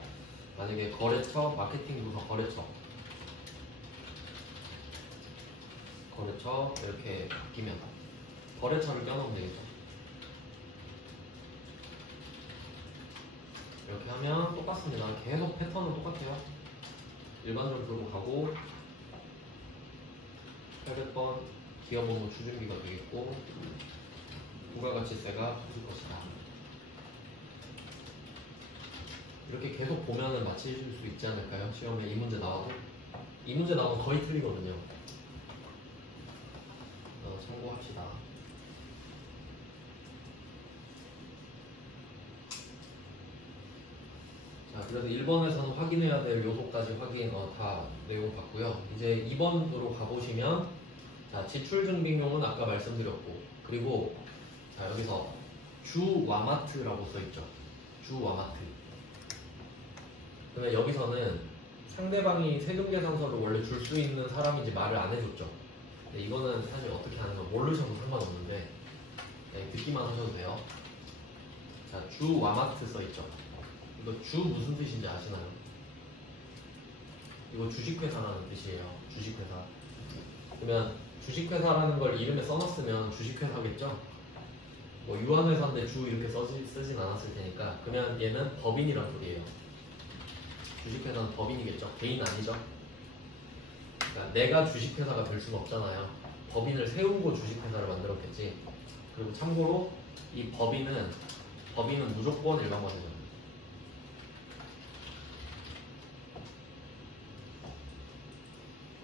만약에 거래처, 마케팅 부서 거래처 이렇게 바뀌면 거래처를 껴넣으면 되겠죠. 이렇게 하면 똑같습니다. 계속 패턴은 똑같아요. 일반 용표로 가고 800번 기업업무 추진비가 되겠고 부가가치세가 붙을 것이다. 이렇게 계속 보면은 맞히실 수 있지 않을까요? 시험에 이 문제 나와도 이 문제 나오면 거의 틀리거든요. 참고합시다. 그래서 1번에서는 확인해야 될 요소까지 다 내용 봤고요. 이제 2번으로 가보시면 자, 지출 증빙용은 아까 말씀드렸고, 그리고 자, 여기서 주 와마트라고 써있죠. 주 와마트. 그러면 여기서는 상대방이 세금계산서를 원래 줄 수 있는 사람인지 말을 안 해줬죠. 근데 이거는 사실 어떻게 하는 거 모르셔도 상관없는데 네, 듣기만 하셔도 돼요. 자, 주 와마트 써있죠. 이거 주 무슨 뜻인지 아시나요? 이거 주식회사라는 뜻이에요. 주식회사. 그러면 주식회사라는 걸 이름에 써놨으면 주식회사겠죠? 뭐 유한회사인데 주 이렇게 쓰진 않았을 테니까. 그러면 얘는 법인이란 소리예요. 주식회사는 법인이겠죠? 개인 아니죠? 그러니까 내가 주식회사가 될 수는 없잖아요. 법인을 세우고 주식회사를 만들었겠지. 그리고 참고로 이 법인은 무조건 일반과세죠.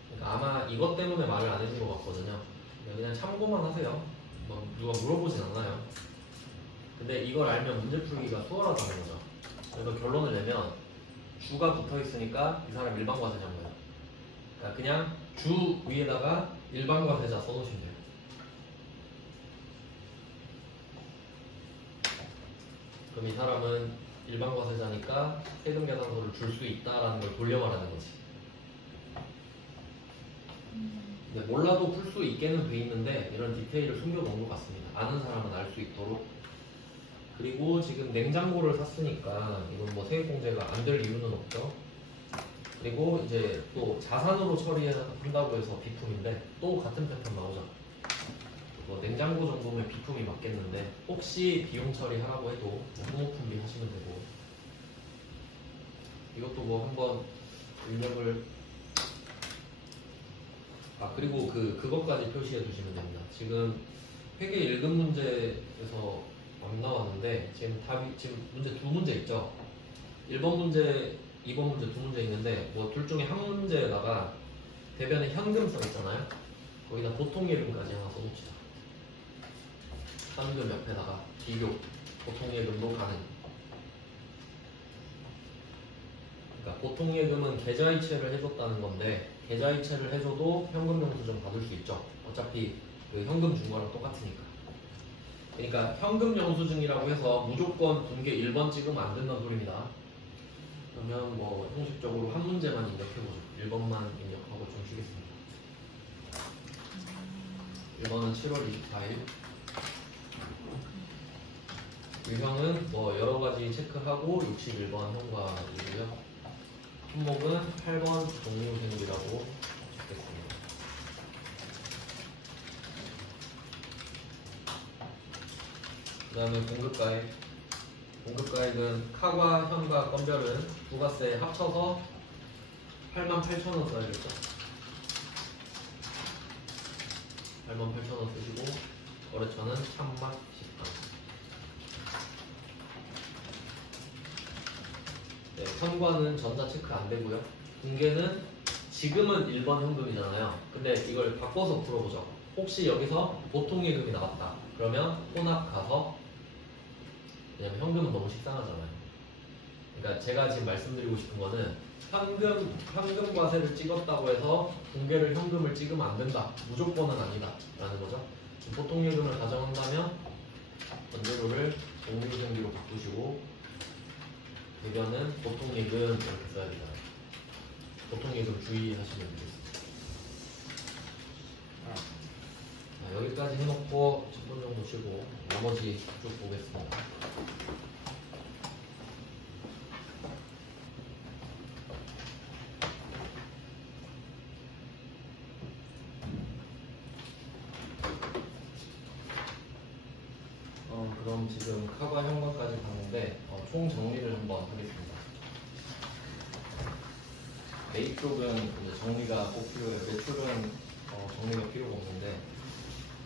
그러니까 아마 이것 때문에 말을 안 해준 것 같거든요. 그냥 참고만 하세요. 뭐 누가 물어보진 않아요. 근데 이걸 알면 문제 풀기가 수월하다는 거죠. 그래서 결론을 내면 주가 붙어 있으니까 이 사람 일반과세자인 거예요. 그러니까 그냥 주 위에다가 일반과세자 써놓으시면 돼요. 그럼 이 사람은 일반과세자니까 세금계산서를 줄 수 있다라는 걸 돌려 말하는 거지. 근데 몰라도 풀 수 있게는 돼 있는데 이런 디테일을 숨겨놓은 것 같습니다. 아는 사람은 알 수 있도록. 그리고 지금 냉장고를 샀으니까 이건 뭐 세액공제가 안 될 이유는 없죠. 그리고 이제 또 자산으로 처리한다고 해서 비품인데 또 같은 패턴 나오죠. 뭐 냉장고 정도면 비품이 맞겠는데 혹시 비용 처리하라고 해도 소모품비 하시면 되고, 이것도 뭐 한번 입력을 그리고 그것까지 표시해 두시면 됩니다. 지금 회계 1급 문제에서 안 나왔는데 지금 문제 두 문제 있죠. 1번 문제, 2번 문제 두 문제 있는데 뭐 둘 중에 한 문제에다가 대변에 현금 써 있잖아요. 거기다 보통예금까지 하나 써놓읍시다. 현금 옆에다가 비교, 보통예금도 가능. 그러니까 보통예금은 계좌이체를 해줬다는 건데 계좌이체를 해줘도 현금영수증 받을 수 있죠. 어차피 그 현금 준 거랑 똑같으니까. 그러니까 현금영수증이라고 해서 무조건 분계 1번 찍으면 안 된다는 소리입니다. 그러면 뭐 형식적으로 한 문제만 입력해보죠. 1번만 입력하고 좀 쉬겠습니다. 1번은 7월 24일. 유형은 뭐 여러가지 체크하고 61번 현과이고요. 품목은 8번 종류생비라고 적겠습니다. 그 다음에 공급가액. 공급가액은 카과, 현과, 건별은 부가세 합쳐서 88,000원 써야겠죠. 88,000원 쓰시고 거래처는 참맛 식당. 네, 현과는 전자 체크 안 되고요. 공개는 지금은 1번 현금이잖아요. 근데 이걸 바꿔서 풀어보죠. 혹시 여기서 보통예금이 나왔다. 그러면 혼합 가서, 왜냐면 현금은 너무 식상하잖아요. 그러니까 제가 지금 말씀드리고 싶은 거는 현금 과세를 찍었다고 해서 공개를 현금을 찍으면 안 된다. 무조건은 아니다. 라는 거죠. 보통예금을 가정한다면 원재료를 종류생비로 바꾸시고 대변은 보통예금 이렇게 써야 돼요. 보통예금 주의하시면 되겠습니다. 여기까지 해놓고 10분 정도 쉬고 나머지 쭉 보겠습니다. 그럼 지금 카과 현관까지 봤는데 총 정리를 한번 하겠습니다. 매입 쪽은 이제 정리가 꼭 필요해요. 매출은 정리가 필요가 없는데,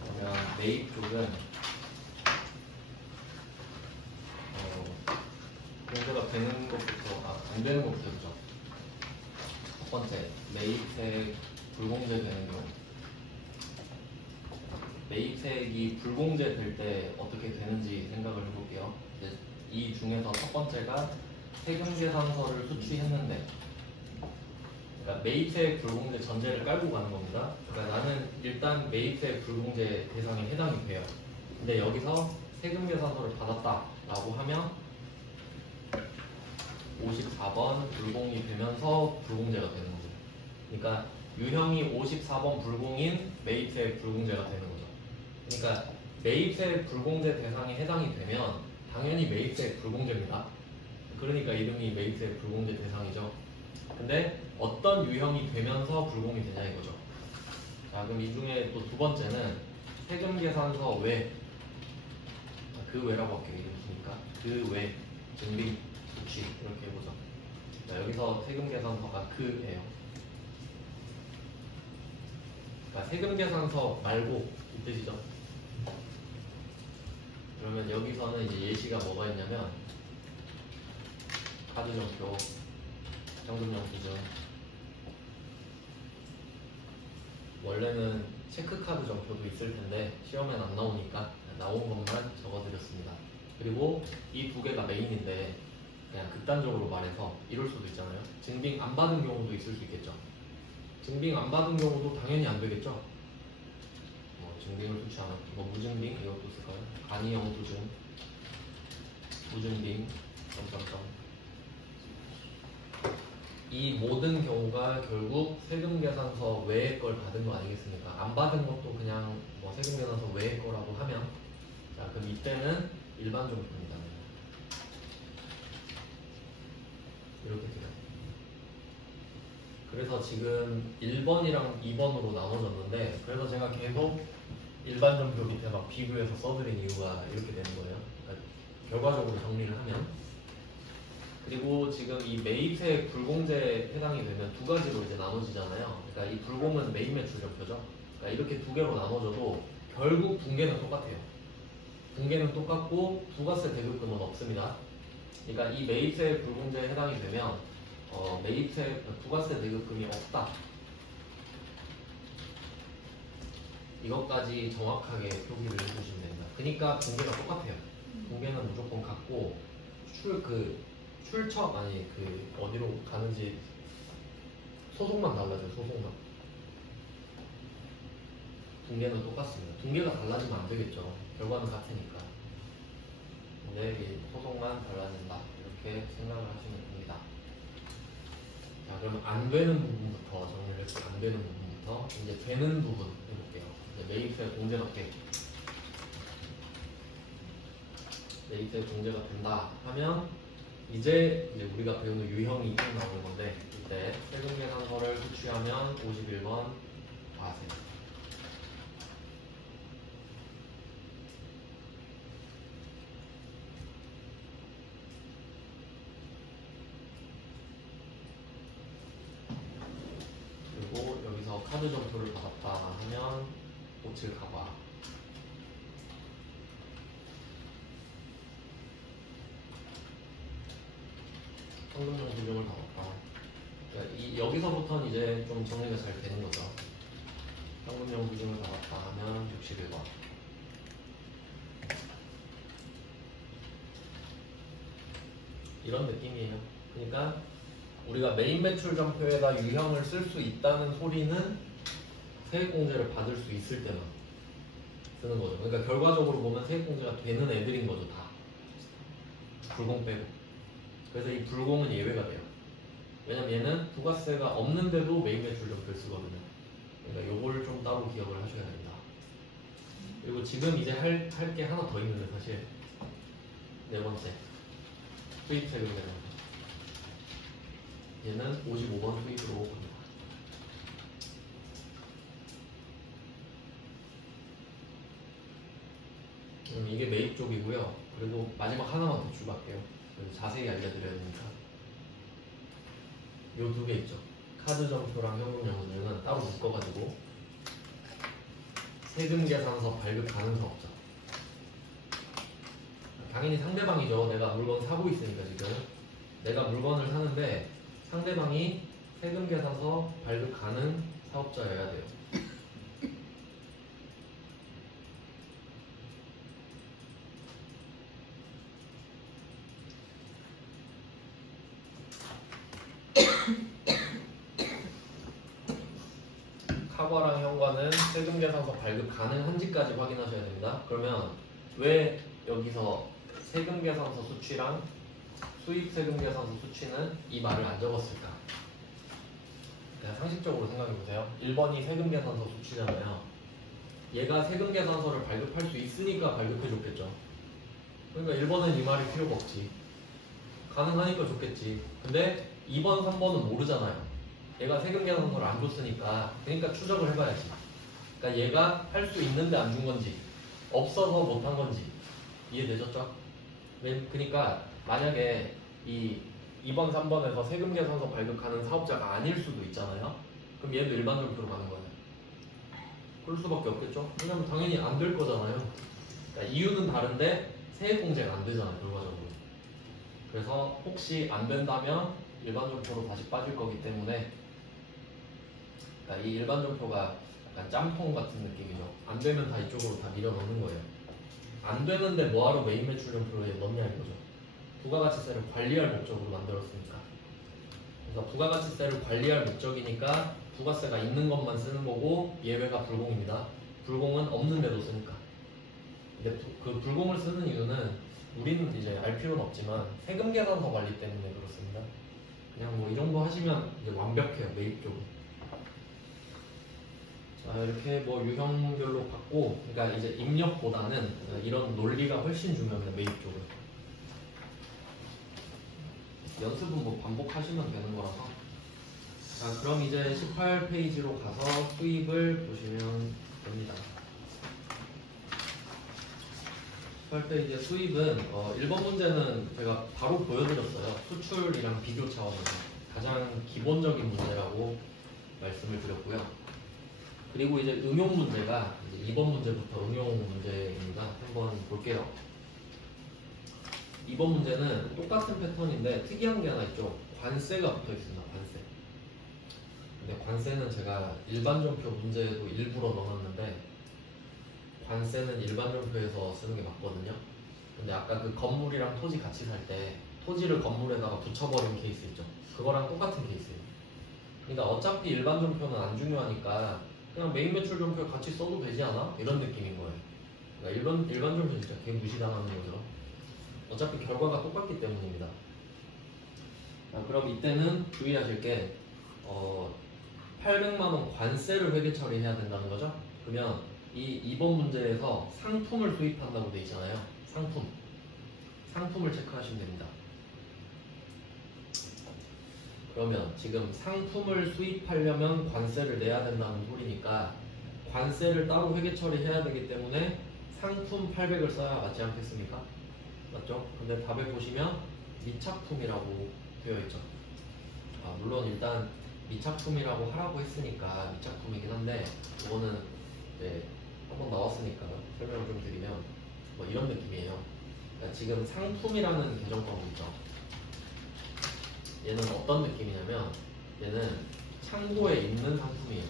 그러면 매입 쪽은 공제가 되는 것부터 안 되는 것부터 있죠. 첫 번째, 매입세액 불공제되는 경우. 매입세액이 불공제될 때 어떻게 되는지 생각을 해볼게요. 이 중에서 첫 번째가 세금계산서를 수취했는데, 그러니까 매입세액 불공제 전제를 깔고 가는 겁니다. 그러니까 나는 일단 매입세액 불공제 대상에 해당이 돼요. 근데 여기서 세금계산서를 받았다라고 하면 54번 불공이 되면서 불공제가 되는 거죠. 그러니까 유형이 54번 불공인 매입세액 불공제가 되는 거죠. 그러니까 매입세액 불공제 대상에 해당이 되면 당연히 매입세액 불공제입니다. 그러니까 이름이 매입세액 불공제 대상이죠. 근데 어떤 유형이 되면서 불공이 되냐 이거죠. 자, 그럼 이 중에 또 두 번째는 세금계산서 외, 그 외라고 할게요. 이름 쓰니까 그 외 증빙 수취 이렇게 해보죠. 자, 여기서 세금계산서가 그예요. 그러니까 세금계산서 말고 이 뜻이죠. 그러면 여기서는 이제 예시가 뭐가 있냐면 카드정표, 현금영수증. 원래는 체크카드 정표도 있을 텐데 시험엔 안 나오니까 나온 것만 적어드렸습니다. 그리고 이 두 개가 메인인데 그냥 극단적으로 말해서 이럴 수도 있잖아요. 증빙 안 받은 경우도 있을 수 있겠죠. 증빙 안 받은 경우도 당연히 안 되겠죠. 증빙을 수취하는 무증빙 이것도 쓸까요? 간이영수증, 무증빙, 점점점. 이 모든 경우가 결국 세금계산서 외의 걸 받은 거 아니겠습니까? 안 받은 것도 그냥 세금계산서 외의 거라고 하면, 자, 그럼 이때는 일반 정표입니다. 이렇게 돼요. 그래서 지금 1번이랑 2번으로 나눠졌는데, 그래서 제가 계속 일반 정표 밑에 막 비교해서 써드린 이유가 이렇게 되는 거예요. 그러니까 결과적으로 정리를 하면. 그리고 지금 이 매입세액 불공제에 해당이 되면 두 가지로 이제 나눠지잖아요. 그러니까 이 불공은 매입 매출 전표죠. 그러니까 이렇게 두 개로 나눠져도 결국 분계는 똑같아요. 분계는 똑같고 부가세 대급금은 없습니다. 그러니까 이 매입세액 불공제에 해당이 되면 부가세 대급금이 없다. 이것까지 정확하게 표기를 해주시면 됩니다. 그러니까 분계가 똑같아요. 분계는 무조건 같고 출처 아니 어디로 가는지 소속만 달라져요. 소속만. 분계는 똑같습니다. 분계가 달라지면 안 되겠죠. 결과는 같으니까. 근데 이 소속만 달라진다. 이렇게 생각을 하시면 됩니다. 자, 그럼 안 되는 부분부터 정리를 해서 안 되는 부분부터 이제 되는 부분 해볼게요. 이제 매입세 공제납계. 매입세 공제가 된다 하면 이제 우리가 배우는 유형이 쭉 나오는 건데, 이때 세금계산서를 수취하면 51번 과세. 그리고 여기서 카드 점표를 받았다 하면 57 가과. 현금영수증을 받았다. 그러니까 여기서부터는 이제 좀 정리가 잘 되는 거죠. 현금영수증을 받았다 하면 61번. 이런 느낌이에요. 그러니까 우리가 메인 매출 전표에다 유형을 쓸 수 있다는 소리는 세액공제를 받을 수 있을 때만 쓰는 거죠. 그러니까 결과적으로 보면 세액공제가 되는 애들인 거죠. 다. 불공 빼고. 그래서 이 불공은 예외가 돼요. 왜냐면 얘는 부가세가 없는데도 메인 매출 전표를 쓰거든요. 그러니까 요거를 좀 따로 기억을 하셔야 됩니다. 그리고 지금 이제 할 게 하나 더 있는데 사실 네 번째 수입 세금이라는 거. 얘는 55번 수입으로 봅니다. 이게 매입 쪽이고요. 그리고 마지막 하나만 더 추가할게요. 자세히 알려드려야 되니까. 요 두 개 있죠. 카드 점표랑 현금영수증은 따로 묶어가지고 세금계산서 발급 가능 사업자. 당연히 상대방이죠. 내가 물건 사고 있으니까 지금 내가 물건을 사는데 상대방이 세금계산서 발급 가능 사업자여야 돼요. 사과랑 현과는 세금계산서 발급 가능한지까지 확인하셔야 됩니다. 그러면 왜 여기서 세금계산서 수취랑 수입세금계산서 수취는 이 말을 안 적었을까? 그냥 상식적으로 생각해보세요. 1번이 세금계산서 수취잖아요. 얘가 세금계산서를 발급할 수 있으니까 발급해줬겠죠. 그러니까 1번은 이 말이 필요가 없지. 가능하니까 좋겠지. 근데 2번, 3번은 모르잖아요. 얘가 세금계산서를 안 줬으니까. 그러니까 추적을 해봐야지. 그러니까 얘가 할 수 있는데 안 준 건지 없어서 못한 건지 이해되셨죠? 그러니까 만약에 이 2번, 3번에서 세금계산서 발급하는 사업자가 아닐 수도 있잖아요. 그럼 얘도 일반 종표로 가는 거예요. 그럴 수밖에 없겠죠? 왜냐면 당연히 안 될 거잖아요. 그러니까 이유는 다른데 세액공제가 안 되잖아요, 결과적으로. 그래서 혹시 안 된다면 일반 종표로 다시 빠질 거기 때문에, 그러니까 이 일반 종표가 약간 짬뽕 같은 느낌이죠. 안 되면 다 이쪽으로 다 밀어 넣는 거예요. 안 되는데 뭐하러 메인 매출 종표에 넣냐 이거죠. 부가가치세를 관리할 목적으로 만들었으니까. 그래서 부가가치세를 관리할 목적이니까 부가세가 있는 것만 쓰는 거고, 예외가 불공입니다. 불공은 없는데도 쓰니까. 근데 그 불공을 쓰는 이유는 우리는 이제 알 필요는 없지만 세금계산서 관리 때문에 그렇습니다. 그냥 뭐 이 정도 하시면 이제 완벽해요, 매입 쪽은. 자, 이렇게 뭐 유형별로 받고, 그러니까 이제 입력보다는 이런 논리가 훨씬 중요합니다, 매입 쪽은. 연습은 뭐 반복하시면 되는 거라서. 자, 그럼 이제 18페이지로 가서 수입을 보시면 됩니다. 18페이지의 수입은 1번 문제는 제가 바로 보여드렸어요. 수출이랑 비교 차원에서 가장 기본적인 문제라고 말씀을 드렸고요. 그리고 이제 응용 문제가 이제 2번 문제부터 응용 문제입니다. 한번 볼게요. 2번 문제는 똑같은 패턴인데 특이한 게 하나 있죠. 관세가 붙어 있습니다. 관세. 근데 관세는 제가 일반 종표 문제에도 일부러 넣어놨는데, 관세는 일반 종표에서 쓰는 게 맞거든요. 근데 아까 그 건물이랑 토지 같이 살 때 토지를 건물에다가 붙여버린 케이스 있죠. 그거랑 똑같은 케이스예요. 그러니까 어차피 일반 종표는 안 중요하니까 그냥 메인 매출 종표 같이 써도 되지 않아? 이런 느낌인 거예요. 그러니까 일반 종표 진짜 개 무시당하는 거죠. 어차피 결과가 똑같기 때문입니다. 그럼 이때는 주의하실 게 800만 원 관세를 회계 처리해야 된다는 거죠. 그러면 이 2번 문제에서 상품을 수입한다고 돼 있잖아요. 상품을 체크하시면 됩니다. 그러면 지금 상품을 수입하려면 관세를 내야 된다는 소리니까 관세를 따로 회계 처리해야 되기 때문에 상품 800을 써야 맞지 않겠습니까? 맞죠? 근데 답에 보시면 미착품이라고 되어 있죠. 물론 일단 미착품이라고 하라고 했으니까 미착품이긴 한데, 이거는 이제 한번 나왔으니까 설명을 좀 드리면 뭐 이런 느낌이에요. 그러니까 지금 상품이라는 개정 과목이죠. 얘는 어떤 느낌이냐면 얘는 창고에 있는 상품이에요.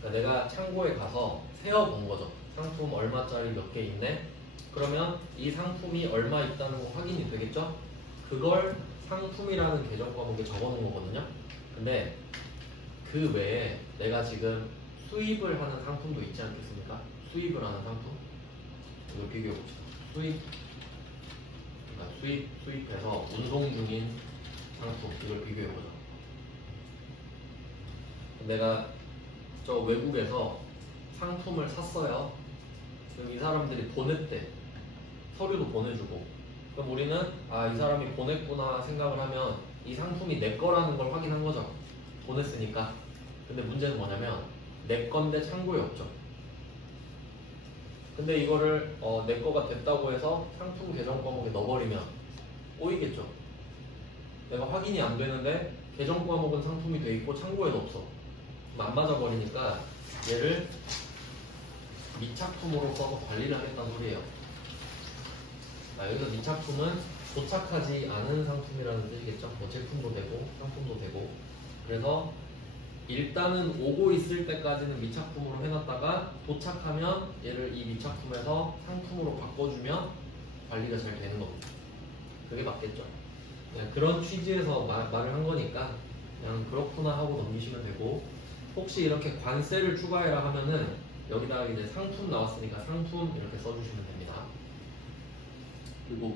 그러니까 내가 창고에 가서 세어본 거죠. 상품 얼마짜리 몇 개 있네? 그러면 이 상품이 얼마 있다는 거 확인이 되겠죠? 그걸 상품이라는 개정 과목에 적어놓은 거거든요. 근데 그 외에 내가 지금 수입을 하는 상품도 있지 않겠습니까? 수입을 하는 상품. 이거 비교해 봅시다. 그러니까 수입해서 운송 중인 상품, 이걸 비교해 보자. 내가 저 외국에서 상품을 샀어요. 그럼 이 사람들이 보냈대. 서류도 보내주고. 그럼 우리는 이 사람이 보냈구나 생각을 하면 이 상품이 내 거라는 걸 확인한 거죠. 보냈으니까. 근데 문제는 뭐냐면 내 건데 창고에 없죠. 근데 이거를 내 거가 됐다고 해서 상품 계정 과목에 넣어버리면 꼬이겠죠. 내가 확인이 안 되는데 계정 과목은 상품이 돼 있고 창고에는 없어. 그럼 안 맞아버리니까 얘를 미착품으로 써서 관리를 하겠다는 소리예요. 여기서 미착품은 도착하지 않은 상품이라는 뜻이겠죠. 뭐 제품도 되고 상품도 되고. 그래서 일단은 오고 있을 때까지는 미착품으로 해놨다가 도착하면 얘를 이 미착품에서 상품으로 바꿔주면 관리가 잘 되는 겁니다. 그게 맞겠죠. 그런 취지에서 말을 한 거니까 그냥 그렇구나 하고 넘기시면 되고, 혹시 이렇게 관세를 추가해라 하면은 여기다가 이제 상품 나왔으니까 상품 이렇게 써주시면 됩니다. 그리고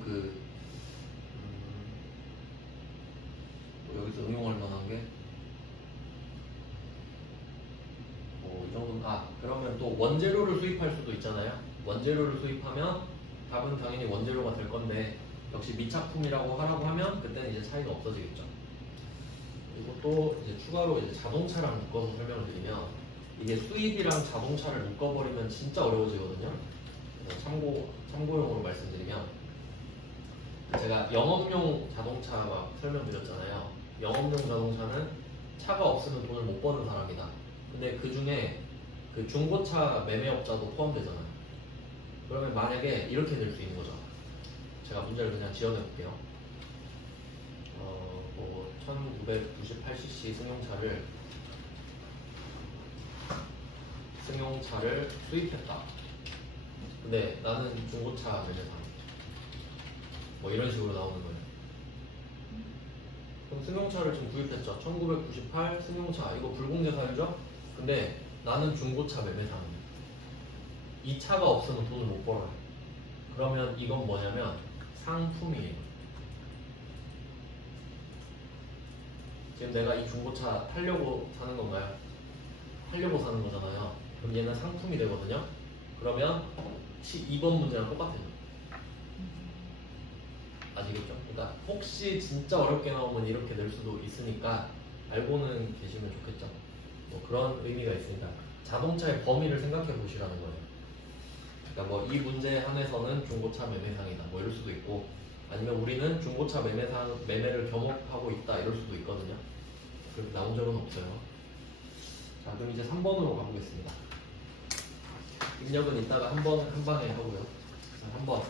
뭐 여기서 응용할 만한 게 이 정도는 그러면 또 원재료를 수입할 수도 있잖아요. 원재료를 수입하면 답은 당연히 원재료가 될 건데 역시 미착품이라고 하라고 하면 그때는 이제 차이가 없어지겠죠. 그리고 또 이제 추가로 이제 자동차랑 묶어서 설명을 드리면 이게 수입이랑 자동차를 묶어버리면 진짜 어려워지거든요. 그래서 참고용으로 말씀드리면 제가 영업용 자동차 막 설명드렸잖아요. 영업용 자동차는 차가 없으면 돈을 못 버는 사람이다. 근데 그 중에 그 중고차 매매업자도 포함되잖아요. 그러면 만약에 이렇게 될 수 있는 거죠. 제가 문제를 그냥 지어내 볼게요. 1998cc 승용차를 수입했다. 근데 나는 중고차 매매사. 뭐 이런 식으로 나오는 거예요. 그럼 승용차를 지금 구입했죠. 1998 승용차. 이거 불공개 사유죠? 근데 나는 중고차 매매사입니다. 이 차가 없으면 돈을 못 벌어요. 그러면 이건 뭐냐면 상품이에요. 지금 내가 이 중고차 팔려고 사는 건가요? 팔려고 사는 거잖아요. 그럼 얘는 상품이 되거든요. 그러면 2번 문제랑 똑같아요. 아시겠죠? 그러니까 혹시 진짜 어렵게 나오면 이렇게 낼 수도 있으니까 알고는 계시면 좋겠죠. 뭐 그런 의미가 있으니까 자동차의 범위를 생각해 보시라는 거예요. 그러니까 뭐 이 문제에 한해서는 중고차 매매상이다 뭐 이럴 수도 있고 아니면 우리는 중고차 매매를 겸업하고 있다 이럴 수도 있거든요. 그렇게 나온 적은 없어요. 자, 그럼 이제 3번으로 가보겠습니다. 입력은 이따가 한 방에 하고요. 자, 3번.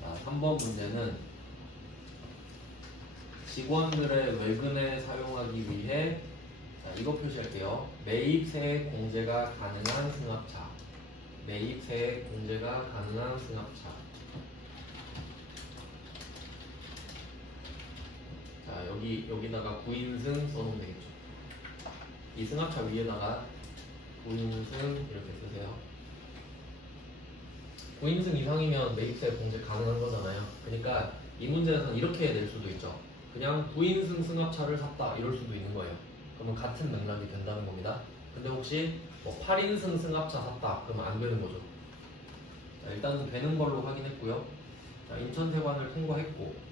자, 3번 문제는 직원들의 외근에 사용하기 위해 이거 표시할게요. 매입세액 공제가 가능한 승합차. 매입세액 공제가 가능한 승합차. 자, 여기다가 9인승 써놓으면 되겠죠. 이 승합차 위에다가 9인승 이렇게 쓰세요. 9인승 이상이면 매입세액 공제 가능한 거잖아요. 그러니까 이 문제에서는 이렇게 낼 수도 있죠. 그냥 9인승 승합차를 샀다 이럴 수도 있는 거예요. 그러면 같은 맥락이 된다는 겁니다. 근데 혹시 뭐 8인승 승합차 샀다 그러면 안 되는 거죠. 자, 일단은 되는 걸로 확인했고요. 자, 인천세관을 통과했고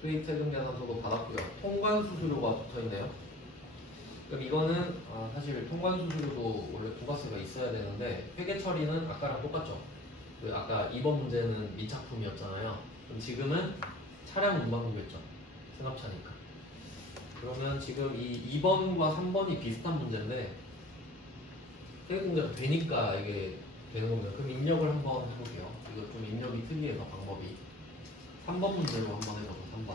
수입세금계산서도 받았고요. 통관수수료가 붙어있네요. 그럼 이거는 사실 통관수수료도 원래 부가세가 있어야 되는데 회계 처리는 아까랑 똑같죠. 아까 2번 문제는 미착품이었잖아요. 그럼 지금은 차량 운반부겠죠. 승합차니까. 그러면 지금 이 2번과 3번이 비슷한 문제인데 세금공제가 되니까 이게 되는 겁니다. 그럼 입력을 한번 해볼게요. 이거 좀 입력이 특이해서 방법이 3번 문제로 한번 해보죠. 3번.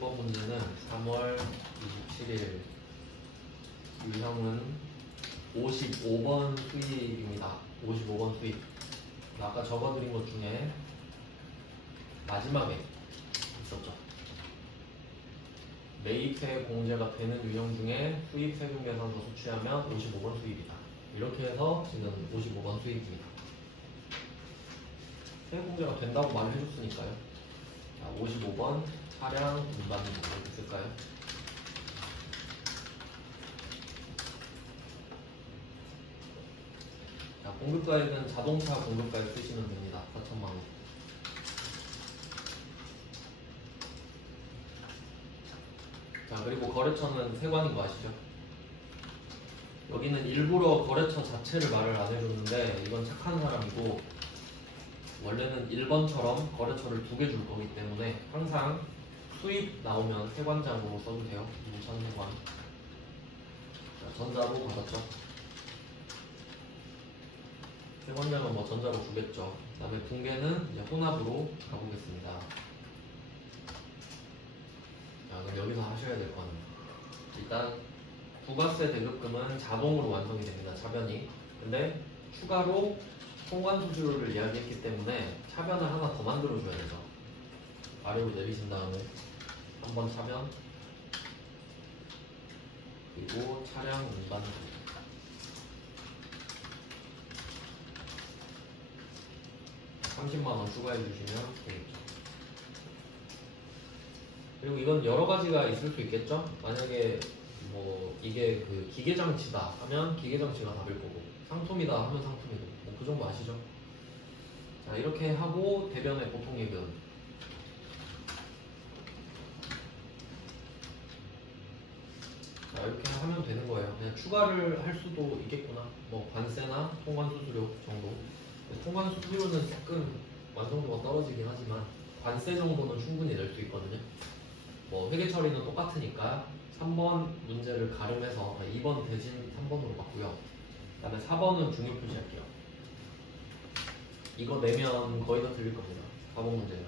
3번 문제는 3월 27일 유형은 55번 수입입니다. 55번 수입. 아까 적어드린 것 중에 마지막에 있었죠. 매입세 공제가 되는 유형 중에 수입세금 계산서 수취하면 55번 수입이다. 이렇게 해서 지금 55번 수입입니다. 세금 공제가 된다고 말을 해줬으니까요. 자, 55번 차량 운반부 이렇게 쓸까요? 자, 공급가액은 자동차 공급가액 쓰시면 됩니다. 4천만 원. 자, 그리고 거래처는 세관인 거 아시죠? 여기는 일부러 거래처 자체를 말을 안 해줬는데 이건 착한 사람이고 원래는 1번처럼 거래처를 2개 줄 거기 때문에 항상 수입 나오면 세관장으로 써주세요. 인천세관. 자, 전자로 받았죠. 세관장은 뭐 전자로 주겠죠. 그 다음에 붕괴는 이제 혼합으로 가보겠습니다. 자, 그럼 여기서 하셔야 될 거는 일단 부가세 대급금은 자동으로 완성이 됩니다. 차변이. 근데 추가로 통관수수료를 이야기했기 때문에 차변을 하나 더 만들어줘야 되죠. 아래로 내리신 다음에 한번 차변 그리고 차량 운반금 30만원 추가해 주시면 되겠죠. 그리고 이건 여러 가지가 있을 수 있겠죠. 만약에 뭐 이게 그 기계장치다 하면 기계장치가 답일 거고, 상품이다 하면 상품이고, 뭐 그 정도 아시죠? 자, 이렇게 하고 대변의 보통예금. 자, 이렇게 하면 되는 거예요. 그냥 추가를 할 수도 있겠구나. 뭐 관세나 통관수수료 정도. 통관수수료는 조금 완성도가 떨어지긴 하지만 관세 정도는 충분히 낼 수 있거든요. 뭐 회계 처리는 똑같으니까 3번 문제를 가름해서 2번 대신 3번으로 바꾸고요. 그 다음에 4번은 중요 표시할게요. 이거 내면 거의 다 틀릴 겁니다. 4번 문제는.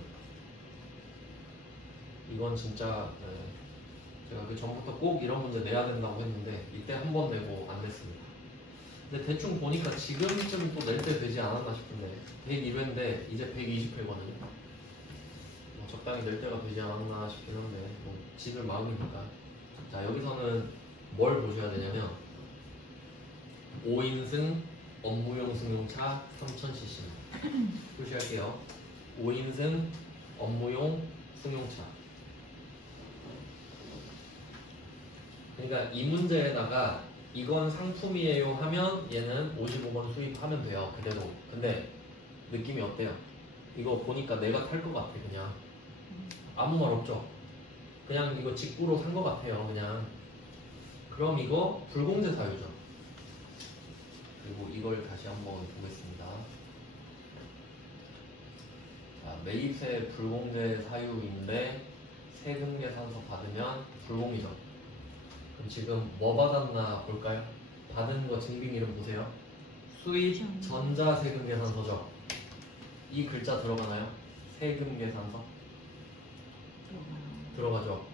이건 진짜 제가 그 전부터 꼭 이런 문제 내야 된다고 했는데 이때 한 번 내고 안 냈습니다. 근데 대충 보니까 지금쯤 또 낼 때 되지 않았나 싶은데 101회인데 이제 120회거든요. 뭐 적당히 낼 때가 되지 않았나 싶긴 한데 뭐 지들 마음이니까. 자, 여기서는 뭘 보셔야 되냐면 5인승 업무용 승용차 3000cc 표시할게요. 5인승 업무용 승용차. 그러니까 이 문제에다가 이건 상품이에요 하면 얘는 55번 수입하면 돼요. 그대로. 근데 느낌이 어때요? 이거 보니까 내가 탈 것 같아. 그냥 아무 말 없죠? 그냥 이거 직구로 산 것 같아요. 그냥. 그럼 이거 불공제 사유죠. 그리고 이걸 다시 한번 보겠습니다. 자, 매입세 불공제 사유인데 세금 계산서 받으면 불공이죠. 그럼 지금 뭐 받았나 볼까요? 받은 거 증빙 이름 보세요. 수입 전자세금 계산서죠. 이 글자 들어가나요? 세금 계산서? 들어가죠.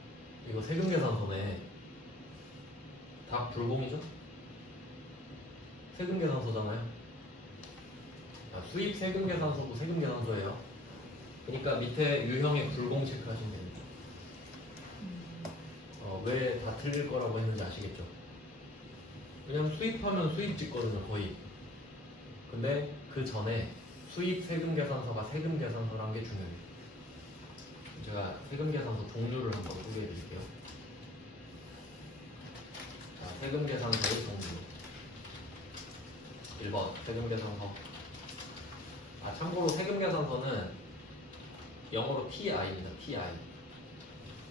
이거 세금 계산서네. 다 불공이죠? 세금 계산서잖아요. 수입 세금 계산서도 세금 계산서예요. 그러니까 밑에 유형의 불공 체크하시면 됩니다. 왜 다 틀릴 거라고 했는지 아시겠죠? 왜냐면 수입하면 수입 짓거든요, 거의. 근데 그 전에 수입 세금 계산서가 세금 계산서라는 게 중요해요. 제가 세금 계산서 종류를 한번 소개해 드릴게요. 자, 세금 계산서의 종류. 1번 세금 계산서. 참고로 세금 계산서는 영어로 TI입니다. TI.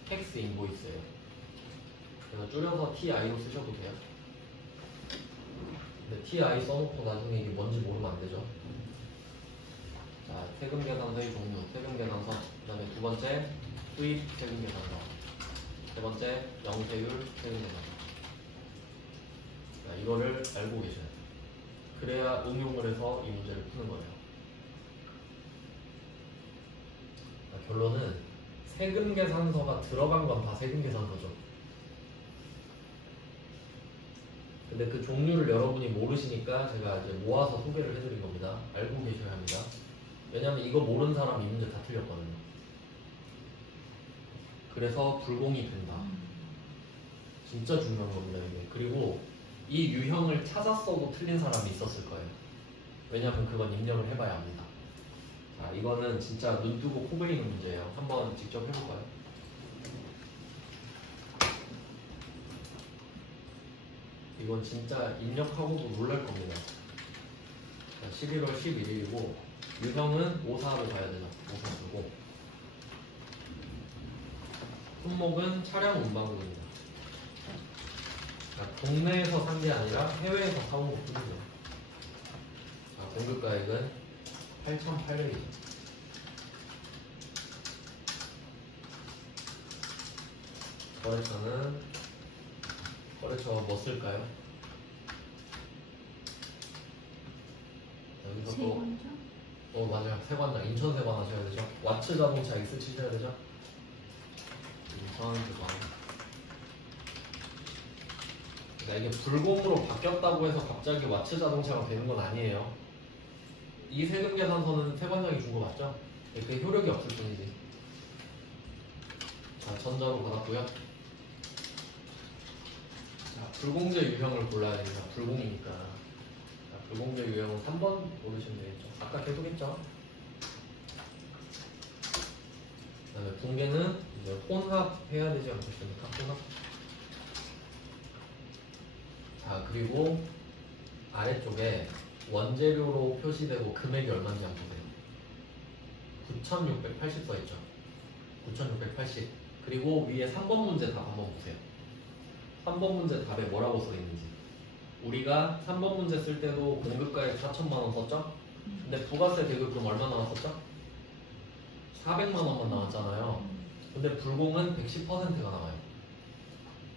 텍스 인보이스예요. 그래서 줄여서 TI로 쓰셔도 돼요. 근데 TI 써놓고 나중에 이게 뭔지 모르면 안 되죠. 자, 세금 계산서의 종류, 세금 계산서. 그 다음에 두 번째, 수입 세금 계산서. 세 번째, 영세율 세금 계산서. 자, 이거를 알고 계셔야 돼요. 그래야 응용을 해서 이 문제를 푸는 거예요. 자, 결론은 세금 계산서가 들어간 건 다 세금 계산서죠. 근데 그 종류를 여러분이 모르시니까 제가 이제 모아서 소개를 해드린 겁니다. 알고 계셔야 합니다. 왜냐면 이거 모르는 사람이 이 문제 다 틀렸거든요. 그래서 불공이 된다. 진짜 중요한 겁니다, 이게. 그리고 이 유형을 찾았어도 틀린 사람이 있었을 거예요. 왜냐면 그건 입력을 해봐야 합니다. 자, 이거는 진짜 눈 뜨고 코 베이는 문제예요. 한번 직접 해볼까요? 이건 진짜 입력하고도 놀랄 겁니다. 자, 11월 11일이고 유형은 54로 가야 되죠. 54쓰고 품목은 차량 운반금입니다. 국내에서 산 게 아니라 해외에서 사온 것뿐이죠. 공급가액은 8,800이죠. 거래처는 거래처 뭐 쓸까요? 여기서 또 맞아요. 세관장, 인천 세관 하셔야 되죠. 와츠 자동차 X 치셔야 되죠. 인천 세관. 그러니까 이게 불공으로 바뀌었다고 해서 갑자기 와츠 자동차가 되는 건 아니에요. 이 세금 계산서는 세관장이 준 거 맞죠? 그게 효력이 없을 뿐이지. 자, 전자로 받았고요. 자, 불공제 유형을 골라야 됩니다. 불공이니까. 자, 불공제 유형은 3번 고르시면 되겠죠. 아까 계속 했죠. 그다음에 붕괴는 이제 혼합해야 되지 않겠습니까? 혼합. 자, 그리고 아래쪽에 원재료로 표시되고 금액이 얼마인지 한번 보세요. 9,680 써있죠. 9,680. 그리고 위에 3번 문제 답 한번 보세요. 3번 문제 답에 뭐라고 써있는지. 우리가 3번 문제 쓸 때도 공급가액 4천만원 썼죠? 근데 부가세 대급금 얼마 나왔었죠? 400만원만 나왔잖아요. 근데 불공은 110%가 나와요.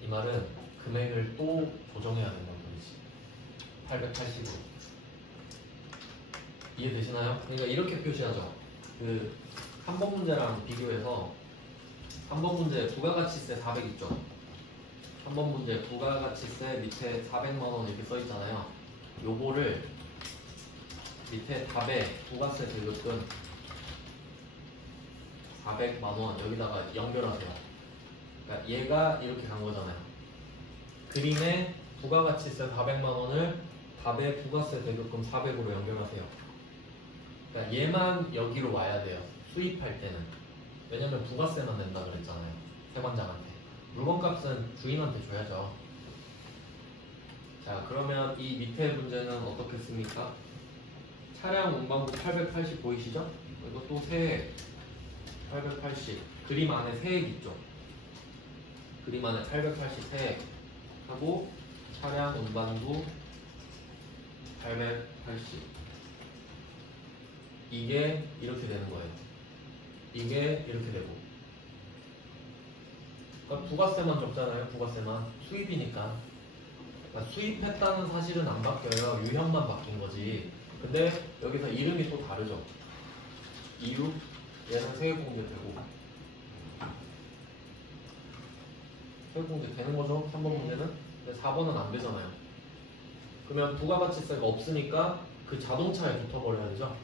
이 말은 금액을 또 조정해야 된다는 소리지. 880으로. 이해되시나요? 그러니까 이렇게 표시하죠. 그 3번 문제랑 비교해서 3번 문제 부가가치세 400 있죠. 3번 문제 부가가치세 밑에 400만원 이렇게 써있잖아요. 요거를 밑에 답에 부가세 대급금 400만원 여기다가 연결하세요. 그러니까 얘가 이렇게 간 거잖아요. 그림에 부가가치세 400만원을 답에 부가세 대급금 400으로 연결하세요. 그러니까 얘만 여기로 와야 돼요. 수입할 때는. 왜냐면 부가세만 낸다 그랬잖아요. 세관장한테. 물건값은 주인한테 줘야죠. 자, 그러면 이 밑에 문제는 어떻겠습니까? 차량 운반부 880 보이시죠? 이것도 세액 880. 그림 안에 세액 있죠? 그림 안에 880 세액 하고 차량 운반부 880. 이게 이렇게 되는 거예요. 이게 이렇게 되고. 그러니까 부가세만 적잖아요. 부가세만. 수입이니까. 그러니까 수입했다는 사실은 안 바뀌어요. 유형만 바뀐 거지. 근데 여기서 이름이 또 다르죠. 이유? 얘는 세액공제 되고. 세액공제 되는 거죠. 3번 문제는. 근데 4번은 안 되잖아요. 그러면 부가가치세가 없으니까 그 자동차에 붙어버려야 되죠.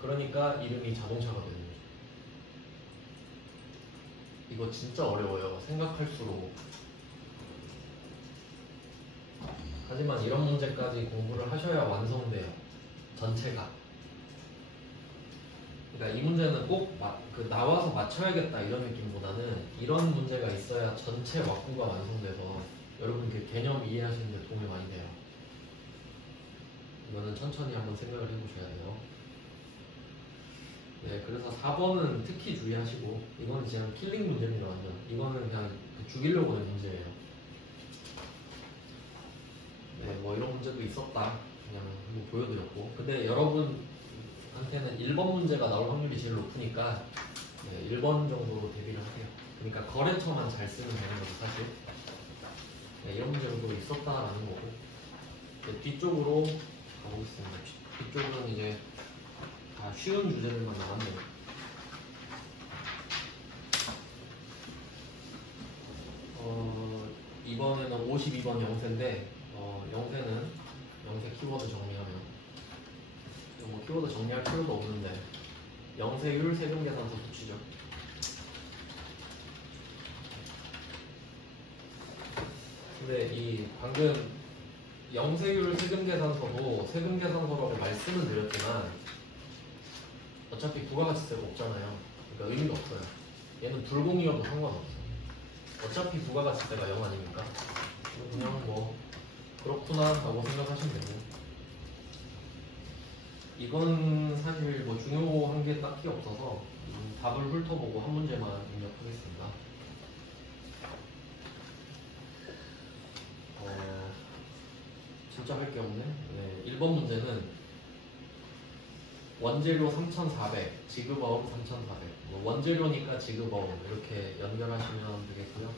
그러니까 이름이 자동차가 되는 거죠. 이거 진짜 어려워요. 생각할수록. 하지만 이런 문제까지 공부를 하셔야 완성돼요. 전체가. 그러니까 이 문제는 꼭 나와서 맞춰야겠다 이런 느낌보다는 이런 문제가 있어야 전체 왁구가 완성돼서 여러분 그 개념 이해하시는 데 도움이 많이 돼요. 이거는 천천히 한번 생각을 해보셔야 돼요. 네, 그래서 4번은 특히 주의하시고, 이거는 그냥 킬링 문제입니다, 완전. 이거는 그냥 죽이려고 하는 문제예요. 네, 뭐 이런 문제도 있었다. 그냥 한번 보여드렸고. 근데 여러분한테는 1번 문제가 나올 확률이 제일 높으니까, 네, 1번 정도로 대비를 하세요. 그러니까 거래처만 잘 쓰면 되는 거죠, 사실. 네, 이런 문제도 있었다라는 거고. 네, 뒤쪽으로 가보겠습니다. 뒤쪽은 이제 다 쉬운 주제들만 나왔네요. 이번에는 52번 영세인데 영세는 영세 키워드 정리하면 뭐 키워드 정리할 필요도 없는데 영세율 세금계산서 붙이죠. 근데 이 방금 영세율 세금계산서도 세금계산서라고 말씀은 드렸지만 어차피 부가가치세가 없잖아요. 그러니까 의미가 없어요. 얘는 불공이어도 상관없어. 어차피 부가가치세가 0 아닙니까? 그냥 뭐 그렇구나 라고 생각하시면 되고, 이건 사실 뭐 중요한 게 딱히 없어서 답을 훑어보고 한 문제만 입력하겠습니다. 진짜 할 게 없네. 네, 1번 문제는 원재료 3,400, 지급어음 3,400. 뭐 원재료니까 지급어음 이렇게 연결하시면 되겠고요.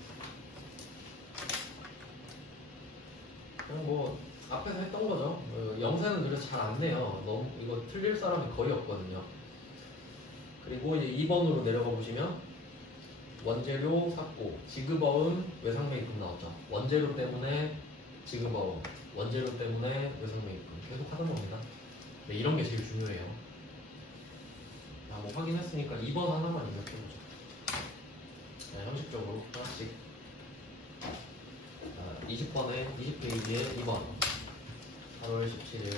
그냥 뭐 앞에서 했던 거죠. 영세는 그래서 잘 안 내요. 너무 이거 틀릴 사람이 거의 없거든요. 그리고 이제 2번으로 내려가 보시면 원재료 샀고 지급어음 외상매입금 나왔죠. 원재료 때문에 지급어음, 원재료 때문에 외상매입금 계속 하는 겁니다. 네, 이런 게 제일 중요해요. 자, 뭐 확인했으니까 2번 하나만 입력해보죠. 네, 형식적으로 하나씩. 20번에 20페이지에 2번 8월 17일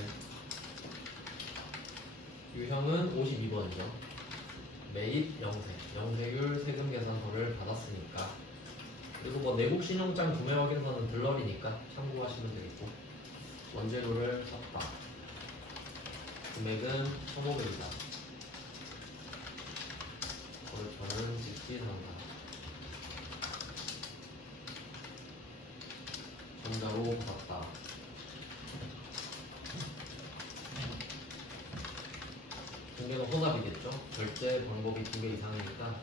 유형은 52번이죠. 매입 영세율 세금 계산서를 받았으니까, 그리고 뭐 내국 신용장 구매 확인서는 들러리니까 참고하시면 되겠고, 원재료를 샀다. 금액은 1,500이다. 거래처는 직지산다. 전자로 받았다. 중개는 혼합이겠죠. 결제 방법이 2개 이상이니까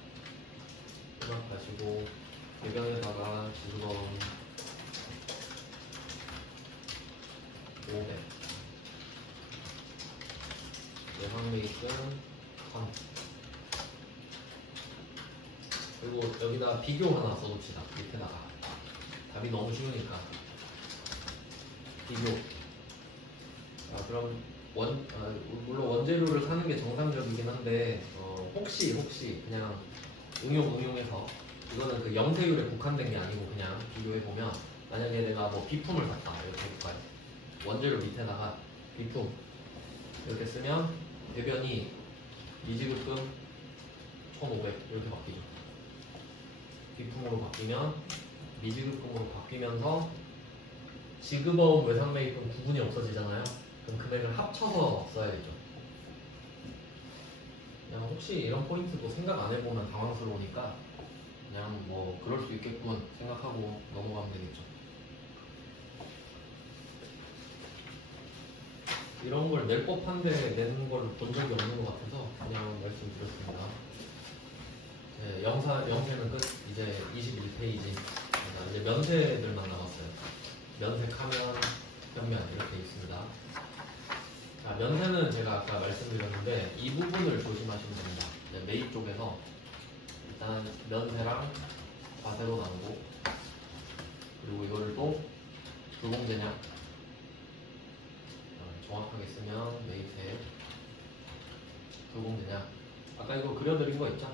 혼합하시고, 대변에다가 지수건 500, 예상매입은 3. 그리고 여기다 비교 하나 써둡시다. 밑에다가 답이 너무 쉬우니까 비교. 자, 그럼 물론 원재료를 사는 게 정상적이긴 한데, 혹시 그냥 응용해서, 이거는 그 영세율에 국한된 게 아니고 그냥 비교해보면, 만약에 내가 뭐 비품을 샀다 이렇게 해볼까요? 원재료 밑에다가 비품 이렇게 쓰면 대변이 미지급금 1,500 이렇게 바뀌죠. 비품으로 바뀌면 미지급금으로 바뀌면서 지급어음 외상매입금 구분이 없어지잖아요. 그럼 금액을 합쳐서 써야겠죠. 그냥 혹시 이런 포인트도 생각 안 해보면 당황스러우니까 그냥 뭐 그럴 수 있겠군 생각하고 넘어가면 되겠죠. 이런 걸 낼 법한데 내는 걸 본 적이 없는 것 같아서 그냥 말씀드렸습니다. 네, 영세는 끝. 이제 21페이지. 이제 면세들만 남았어요. 면세하면 현면 이렇게 있습니다. 자, 면세는 제가 아까 말씀드렸는데 이 부분을 조심하시면 됩니다. 매입 쪽에서 일단 면세랑 과세로 나누고, 그리고 이거를 또 불공제냐 정확하게 쓰면 매입세 불공제냐. 아까 이거 그려드린 거 있죠?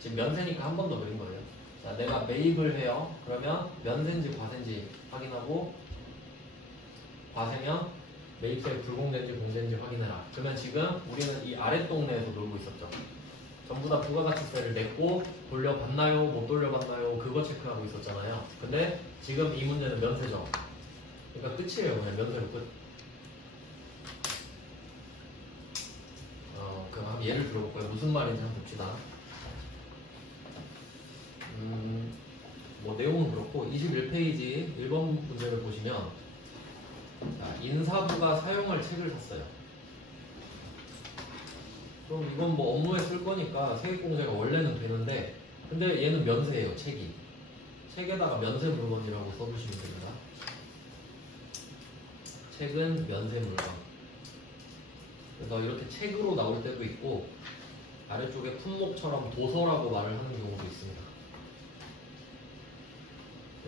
지금 면세니까 한 번 더 그린 거예요. 자, 내가 매입을 해요. 그러면 면세인지 과세인지 확인하고, 과세면 매입세 불공제인지 공제인지 확인해라. 그러면 지금 우리는 이 아랫 동네에서 놀고 있었죠. 전부 다 부가가치세를 냈고 돌려받나요? 못 돌려받나요? 그거 체크하고 있었잖아요. 근데 지금 이 문제는 면세죠. 그러니까 끝이에요. 그냥 면세로 끝. 그럼 한번 예를 들어볼까요? 무슨 말인지 한번 봅시다. 뭐 내용은 그렇고 21페이지 1번 문제를 보시면, 자, 인사부가 사용할 책을 샀어요. 그럼 이건 뭐 업무에 쓸 거니까 세액공제가 원래는 되는데, 근데 얘는 면세예요. 책이. 책에다가 면세 물건이라고 써주시면 됩니다. 책은 면세 물건. 그래서 이렇게 책으로 나올 때도 있고, 아래쪽에 품목처럼 도서라고 말을 하는 경우도 있습니다.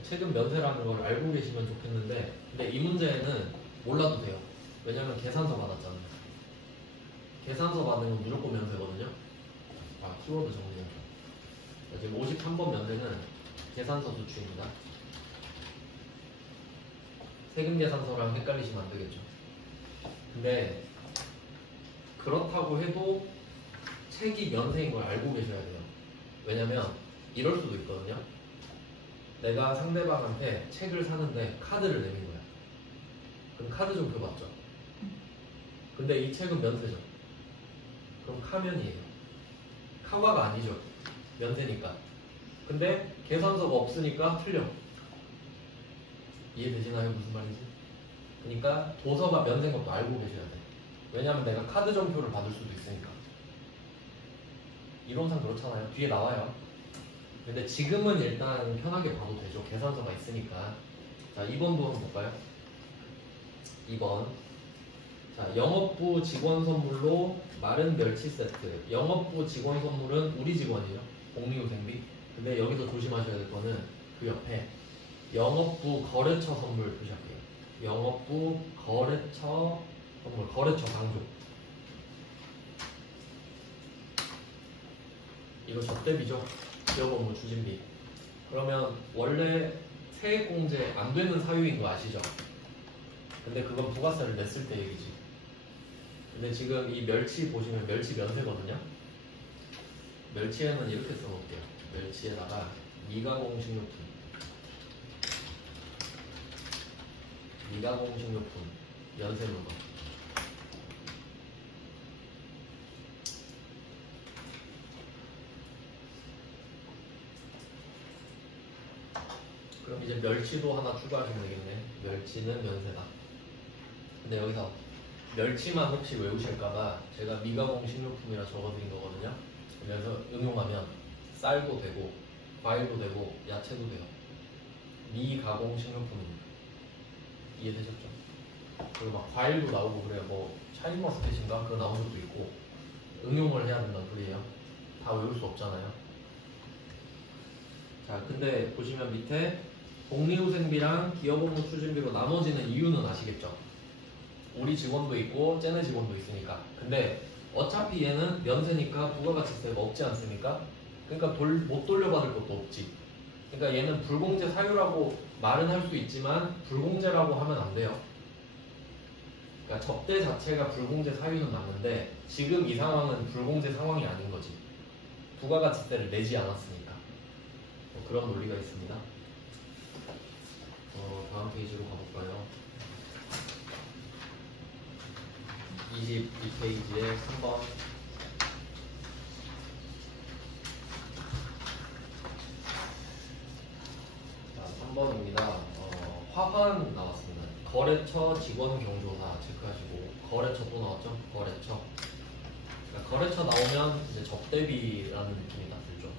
책은 면세라는 걸 알고 계시면 좋겠는데, 근데 이 문제에는 몰라도 돼요. 왜냐면 계산서 받았잖아요. 계산서 받는 건 무조건 면세거든요. 키워드 정리해서. 지금 53번 면세는 계산서 수취입니다. 세금 계산서랑 헷갈리시면 안 되겠죠. 근데 그렇다고 해도 책이 면세인 걸 알고 계셔야 돼요. 왜냐면 이럴 수도 있거든요. 내가 상대방한테 책을 사는데 카드를 내민 거야. 그럼 카드 좀 줘봤죠. 근데 이 책은 면세죠. 그럼 카면이에요. 카과가 아니죠. 면세니까. 근데 계산서가 없으니까 틀려. 이해되시나요? 무슨 말인지? 그러니까 도서가 면세인 것도 알고 계셔야 돼. 왜냐면 내가 카드 점표를 받을 수도 있으니까. 이론상 그렇잖아요. 뒤에 나와요. 근데 지금은 일단 편하게 봐도 되죠. 계산서가 있으니까. 자, 2번도 한번 볼까요? 2번. 자, 영업부 직원 선물로 마른 멸치 세트. 영업부 직원 선물은 우리 직원이죠. 복리후생비. 근데 여기서 조심하셔야 될 거는 그 옆에 영업부 거래처 선물 표시할게요. 영업부 거래처 선물, 거래처 강조. 이거 접대비죠. 기업 업무 추진비. 그러면 원래 세액공제 안 되는 사유인 거 아시죠? 근데 그건 부가세를 냈을 때 얘기지. 근데 지금 이 멸치 보시면 멸치 면세거든요. 멸치에는 이렇게 써놓을게요. 멸치에다가 미가공식료품, 미가공식료품 면세 물건. 그럼 이제 멸치도 하나 추가하시면 되겠네. 멸치는 면세다. 근데 여기서 멸치만 혹시 외우실까봐 제가 미가공 식료품이라 적어드린 거거든요. 그래서 응용하면 쌀도 되고 과일도 되고 야채도 돼요. 미가공 식료품입니다. 이해되셨죠? 그리고 막 과일도 나오고 그래요. 뭐 샤인머스켓인가 그거 나온 것도 있고 응용을 해야 된다는 소리예요. 다 외울 수 없잖아요. 자, 근데 보시면 밑에 복리후생비랑 기업업무 추진비로 나눠지는 이유는 아시겠죠? 우리 직원도 있고 쟤네 직원도 있으니까. 근데 어차피 얘는 면세니까 부가가치세가 없지 않습니까? 그러니까 못 돌려받을 것도 없지. 그러니까 얘는 불공제 사유라고 말은 할 수 있지만 불공제라고 하면 안 돼요. 그러니까 접대 자체가 불공제 사유는 맞는데 지금 이 상황은 불공제 상황이 아닌 거지. 부가가치세를 내지 않았으니까. 뭐 그런 논리가 있습니다. 다음 페이지로 가볼까요? 22페이지에 3번. 자, 3번입니다. 화환 나왔습니다. 거래처 직원 경조사 체크하시고, 거래처 또 나왔죠? 거래처. 그러니까 거래처 나오면 이제 접대비라는 느낌이 딱 들죠.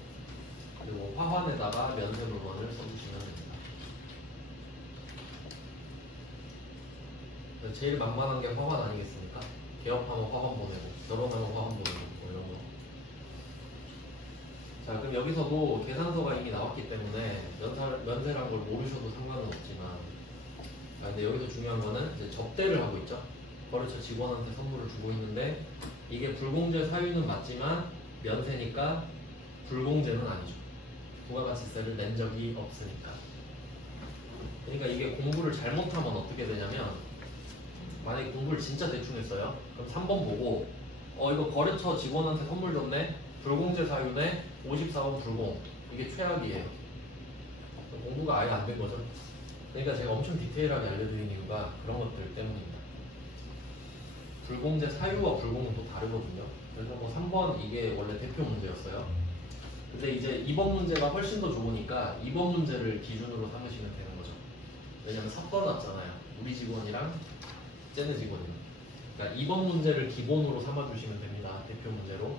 그리고 화환에다가 면세 물건을 써주시면 됩니다. 제일 만만한 게 화환 아니겠습니까? 개업하면 화환 보내고, 결혼하면 화환 보내고, 뭐 이런 거. 자, 그럼 여기서도 계산서가 이미 나왔기 때문에 면세란 걸 모르셔도 상관은 없지만, 근데 여기서 중요한 거는 이제 접대를 하고 있죠. 거래처 직원한테 선물을 주고 있는데, 이게 불공제 사유는 맞지만 면세니까 불공제는 아니죠. 부가가치세를 낸 적이 없으니까. 그러니까 이게 공부를 잘못하면 어떻게 되냐면, 만약에 공부를 진짜 대충 했어요. 그럼 3번 보고 이거 거래처 직원한테 선물 줬네. 불공제 사유네. 54번 불공. 이게 최악이에요. 공부가 아예 안 된 거죠. 그러니까 제가 엄청 디테일하게 알려드린 이유가 그런 것들 때문입니다. 불공제 사유와 불공은 또 다르거든요. 그래서 뭐 3번 이게 원래 대표 문제였어요. 근데 이제 2번 문제가 훨씬 더 좋으니까 2번 문제를 기준으로 삼으시면 되는 거죠. 왜냐면 섞어놨잖아요. 우리 직원이랑 쟤네 직원이요. 그러니까 2번 문제를 기본으로 삼아주시면 됩니다. 대표 문제로.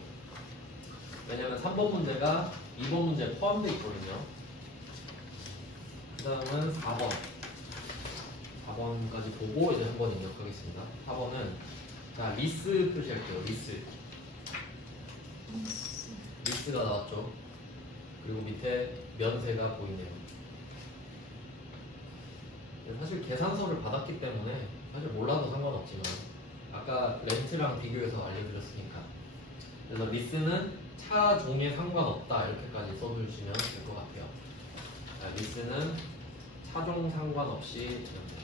왜냐면 3번 문제가 2번 문제에 포함되어 있거든요. 그 다음은 4번. 4번까지 보고 이제 한 번 입력하겠습니다. 4번은 자 리스 표시할게요. 리스가 나왔죠. 그리고 밑에 면세가 보이네요. 사실 계산서를 받았기 때문에 사실 몰라도 상관없지만 아까 렌트랑 비교해서 알려드렸으니까. 그래서 리스는 차종에 상관없다 이렇게까지 써주시면 될 것 같아요. 자, 리스는 차종 상관없이 면세.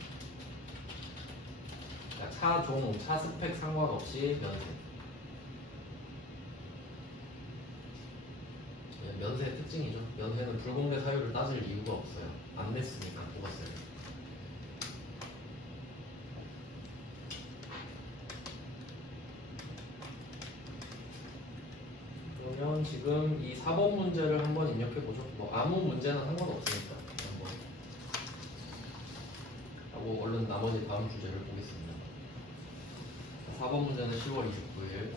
자, 차종, 차스펙 상관없이 면세. 면세의 특징이죠. 면세는 불공제 사유를 따질 이유가 없어요. 안 냈으니까 부가세를. 그러면 지금 이 4번 문제를 한번 입력해보죠. 뭐 아무 문제나 상관없으니까 한번 하고 얼른 나머지 다음 주제를 보겠습니다. 4번 문제는 10월 29일.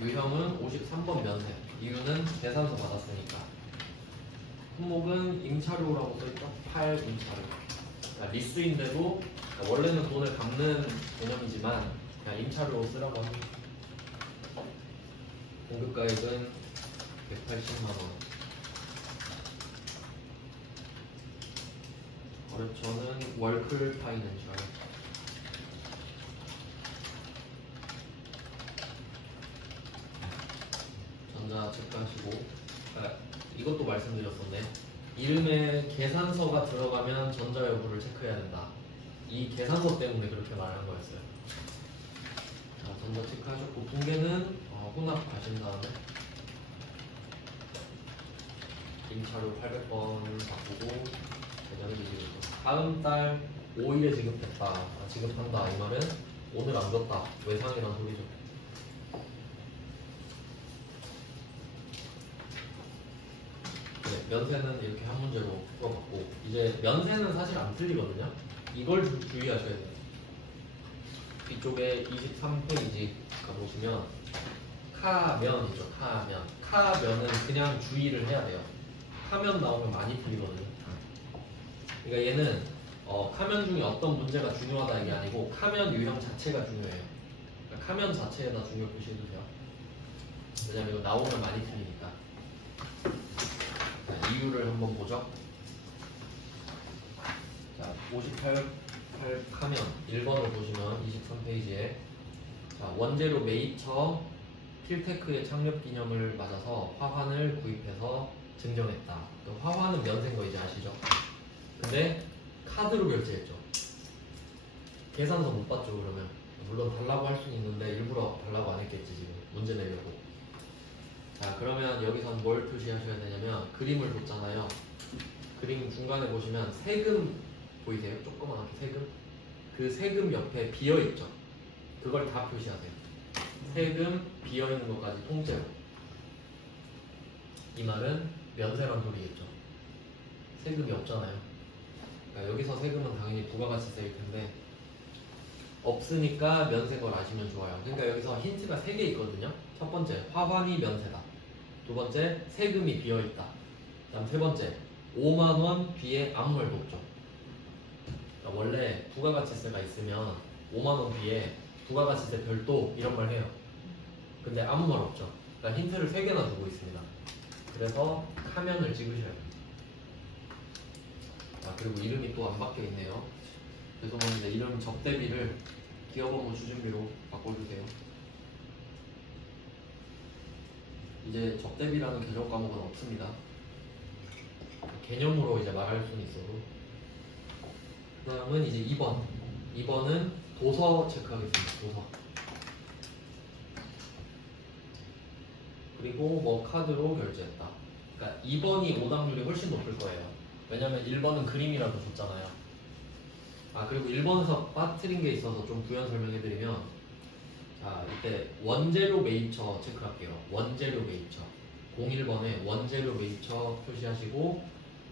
유형은 53번 면세. 이유는 계산서 받았으니까. 품목은 임차료라고 써있죠. 8 임차료. 그러니까 리스인데도 그러니까 원래는 돈을 갚는 개념이지만 그냥 임차료로 쓰라고 합니다. 공급가액은 180만원. 거래처는 월클 파이낸셜. 전자 체크하시고 이것도 말씀드렸었네. 이름에 계산서가 들어가면 전자 여부를 체크해야 된다. 이 계산서 때문에 그렇게 말하는 거였어요. 자, 전자 체크하셨고 붕괴는 혼합하신 다음에 임차료 800번을 바꾸고 계좌를 뒤집고 다음 달 5일에 지급했다. 지급한다. 이 말은 오늘 안 줬다. 외상이란 소리죠. 네, 면세는 이렇게 한 문제로 풀어봤고 이제 면세는 사실 안 틀리거든요. 이걸 주의하셔야 돼요. 이쪽에 23페이지 가보시면 카면이죠. 카면은 그냥 주의를 해야 돼요. 카면 나오면 많이 풀리거든요. 그러니까 얘는 카면 중에 어떤 문제가 중요하다 이게 아니고 카면 유형 자체가 중요해요. 그러니까 카면 자체에다 중요 표시해도 돼요. 왜냐면 이거 나오면 많이 틀리니까. 자, 이유를 한번 보죠. 자, 58 카면 1번을 보시면 23페이지에 자, 원재료 매입처 필테크의 창립 기념을 맞아서 화환을 구입해서 증정했다. 화환은 면세인 거 이제 아시죠? 근데 카드로 결제했죠. 계산서 못 봤죠. 그러면 물론 달라고 할 수는 있는데 일부러 달라고 안 했겠지. 지금 문제 내려고. 자, 그러면 여기선 뭘 표시하셔야 되냐면 그림을 줬잖아요. 그림 중간에 보시면 세금 보이세요? 조그맣게 세금? 그 세금 옆에 비어있죠. 그걸 다 표시하세요. 세금 비어있는 것까지 통째로. 이 말은 면세란 소리겠죠. 세금이 없잖아요. 그러니까 여기서 세금은 당연히 부가가치세일 텐데 없으니까 면세인 걸 아시면 좋아요. 그러니까 여기서 힌트가 3개 있거든요. 첫 번째, 화환이 면세다. 두 번째, 세금이 비어있다. 그 다음 세 번째, 5만원 비에 아무 말도 없죠. 그러니까 원래 부가가치세가 있으면 5만원 비에 부가가치세 별도 이런 말 해요. 근데 아무 말 없죠. 그러니까 힌트를 3개나 두고 있습니다. 그래서 카면을 찍으셔야 돼요. 아, 그리고 이름이 또 안 바뀌어 있네요. 죄송한데 이름 접대비를 기업업무 추진비로 바꿔주세요. 이제 접대비라는 개정 과목은 없습니다. 개념으로 이제 말할 수는 있어도. 그 다음은 이제 2번. 2번은 도서 체크하겠습니다. 도서. 그리고 뭐 카드로 결제했다. 그러니까 2번이 오답률이 훨씬 높을 거예요. 왜냐면 1번은 그림이라도 줬잖아요. 아, 그리고 1번에서 빠뜨린 게 있어서 좀 부연 설명해드리면 자, 이때 원재료 매입처 체크할게요. 원재료 매입처 01번에 원재료 매입처 표시하시고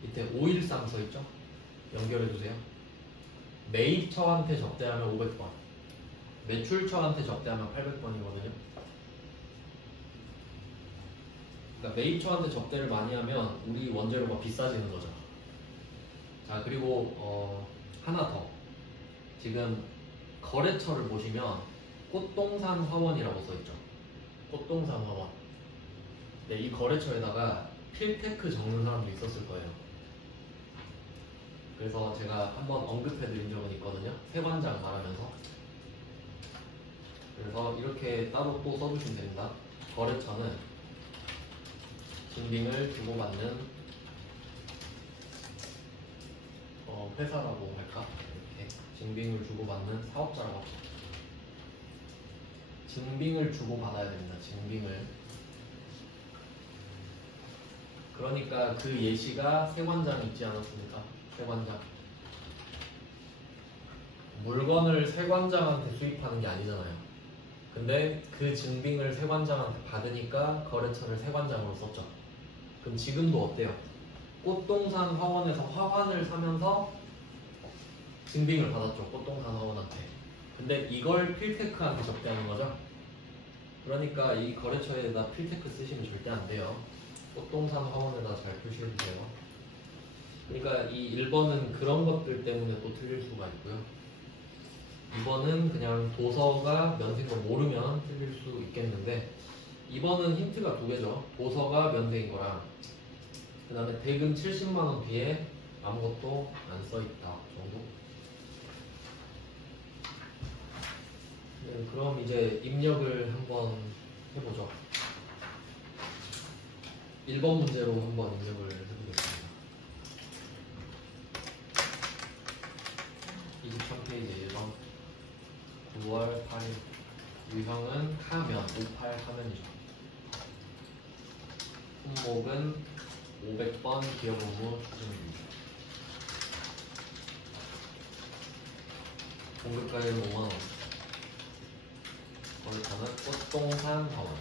밑에 513 써있죠? 연결해주세요. 매입처한테 접대하면 500번, 매출처한테 접대하면 800번이거든요. 그러니까 매입처한테 접대를 많이 하면 우리 원재료가 비싸지는 거죠. 자, 그리고 하나 더. 지금 거래처를 보시면 꽃동산 화원이라고 써있죠. 꽃동산 화원. 네, 이 거래처에다가 필테크 적는 사람도 있었을 거예요. 그래서 제가 한번 언급해드린 적은 있거든요. 세관장 말하면서. 그래서 이렇게 따로 또 써주시면 됩니다. 거래처는 증빙을 주고받는 회사라고 할까? 이렇게 증빙을 주고받는 사업자라고 합시다. 증빙을 주고받아야 됩니다. 증빙을. 그러니까 그 예시가 세관장 있지 않았습니까? 세관장. 물건을 세관장한테 수입하는 게 아니잖아요. 근데 그 증빙을 세관장한테 받으니까 거래처를 세관장으로 썼죠. 그럼 지금도 어때요? 꽃동산 화원에서 화환을 사면서 증빙을 받았죠. 꽃동산 화원한테. 근데 이걸 필테크한테 접대하는 거죠. 그러니까 이 거래처에다 필테크 쓰시면 절대 안 돼요. 꽃동산 화원에다 잘 표시해 주세요. 그러니까 이 1번은 그런 것들 때문에 또 틀릴 수가 있고요. 2번은 그냥 도서가 면세인 걸 모르면 틀릴 수 있겠는데 2번은 힌트가 2개죠. 도서가 면세인 거랑 그 다음에 대금 70만원 뒤에 아무것도 안 써있다 정도. 네, 그럼 이제 입력을 한번 해보죠. 1번 문제로 한번 입력을 해보겠습니다. 9월 8일. 유형은 카면, 58 카면이죠. 품목은 500번 기업 업무 추진비. 공급가격은 5만원. 거래처는 꽃동산 사원.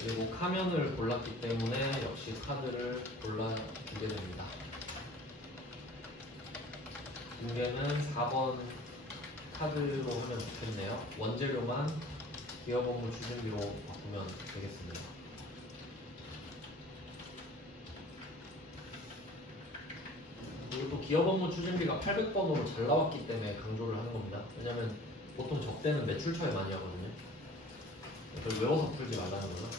그리고 카면을 골랐기 때문에 역시 카드를 골라주게 됩니다. 공개는 4번 카드로 하면 좋겠네요. 원재료만 기업 업무 추진비로 바꾸면 되겠습니다. 그리고 또 기업 업무 추진비가 800번으로 잘 나왔기 때문에 강조를 하는 겁니다. 왜냐면 보통 적대는 매출처에 많이 하거든요. 그걸 외워서 풀지 말라는 거죠.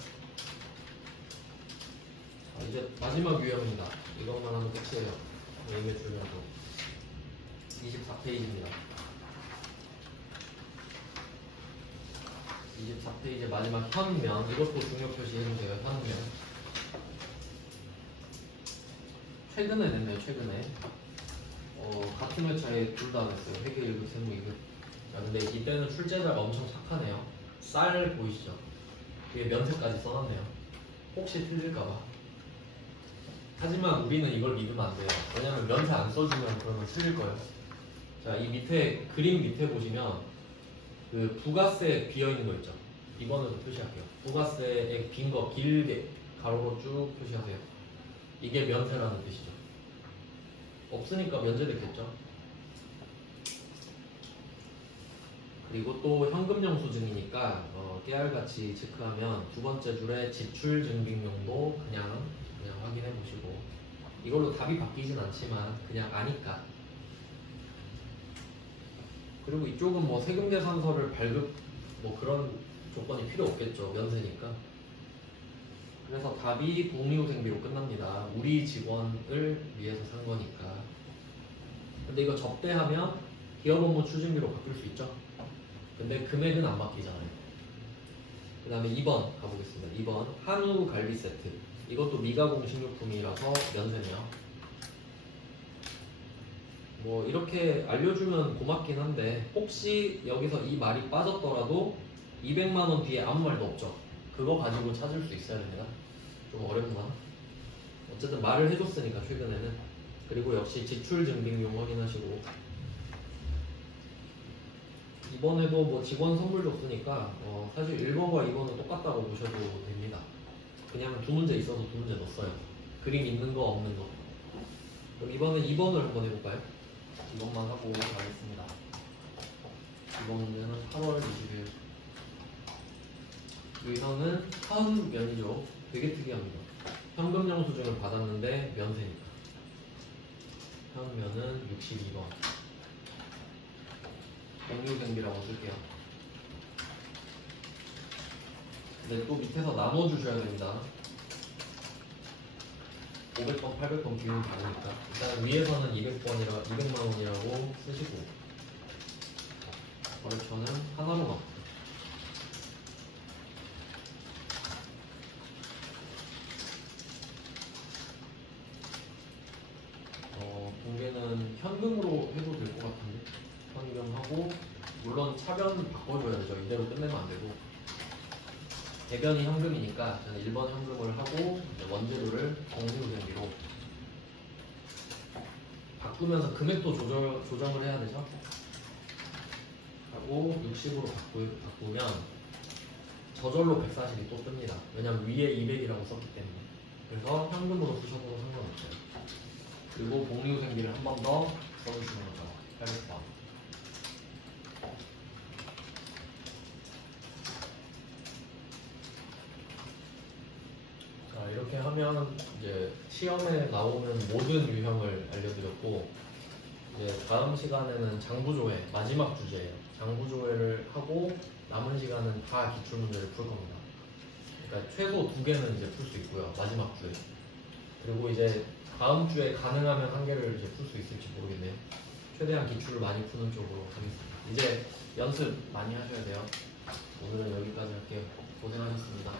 자, 이제 마지막 유형입니다. 이것만 하면 끝이에요. 매매출 연도 24페이지입니다. 24페이지 마지막 현면, 이것도 중요 표시해주세요. 현면. 최근에 냈네요. 최근에 같은 회차에 둘 다 냈어요. 회계 1급, 세무 2급. 근데 이때는 출제자가 엄청 착하네요. 쌀 보이시죠? 뒤에 면세까지 써놨네요. 혹시 틀릴까봐. 하지만 우리는 이걸 믿으면 안 돼요. 왜냐면 면세 안 써주면 그러면 틀릴 거예요. 자, 이 밑에 그림 밑에 보시면 그 부가세 비어 있는 거 있죠. 이번에도 표시할게요. 부가세에 빈 거 길게 가로로 쭉 표시하세요. 이게 면세라는 뜻이죠. 없으니까 면제됐겠죠. 그리고 또 현금 영수증이니까 깨알같이 체크하면 두 번째 줄에 지출 증빙용도 그냥 확인해 보시고, 이걸로 답이 바뀌진 않지만 그냥 아니까. 그리고 이쪽은 뭐 세금 계산서를 발급 뭐 그런 조건이 필요 없겠죠. 면세니까. 그래서 답이 복리후생비로 끝납니다. 우리 직원을 위해서 산 거니까. 근데 이거 접대하면 기업 업무 추진비로 바뀔 수 있죠. 근데 금액은 안 바뀌잖아요. 그 다음에 2번 가보겠습니다. 2번 한우 갈비 세트. 이것도 미가공 식료품이라서 면세네요. 뭐 이렇게 알려주면 고맙긴 한데 혹시 여기서 이 말이 빠졌더라도 200만원 뒤에 아무 말도 없죠. 그거 가지고 찾을 수 있어야 됩니다. 좀 어렵나? 어쨌든 말을 해줬으니까 최근에는. 그리고 역시 지출 증빙용 확인하시고, 이번에도 뭐 직원 선물 줬으니까 사실 1번과 2번은 똑같다고 보셔도 됩니다. 그냥 두 문제 있어서 두 문제 넣었어요. 그림 있는 거 없는 거. 그럼 이번엔 2번을 한번 해볼까요? 이것만 하고 가겠습니다. 이번 문제는 8월 20일. 유형은 현면이죠. 되게 특이합니다. 현금 영수증을 받았는데 면세니까. 현면은 62번. 공유생비라고 쓸게요. 근데 또 밑에서 나눠주셔야 됩니다. 500번, 800번 비율이 다르니까. 일단 위에서는 200만원이라고 쓰시고, 거래처는 하나로 가. 공개는 현금으로 해도 될 것 같은데. 현금하고, 물론 차변 바꿔줘야 되죠. 이대로 끝내면 안 되고. 대변이 현금이니까 저는 1번 현금을 하고 원재료를 공유생비로 바꾸면서 금액도 조정을 해야 되죠. 하고 60으로 바꾸면 저절로 140이 또 뜹니다. 왜냐면 위에 200이라고 썼기 때문에. 그래서 현금으로 쓰셔도 상관없어요. 그리고 복리후생비를 한 번 더 써주시는 거죠. 800번. 이렇게 하면 이제 시험에 나오는 모든 유형을 알려드렸고, 이제 다음 시간에는 장부조회 마지막 주제예요. 장부조회를 하고 남은 시간은 다 기출문제를 풀 겁니다. 그러니까 최소 2개는 이제 풀 수 있고요. 마지막 주에. 그리고 이제 다음 주에 가능하면 1개를 이제 풀 수 있을지 모르겠네요. 최대한 기출을 많이 푸는 쪽으로 하겠습니다. 이제 연습 많이 하셔야 돼요. 오늘은 여기까지 할게요. 고생하셨습니다.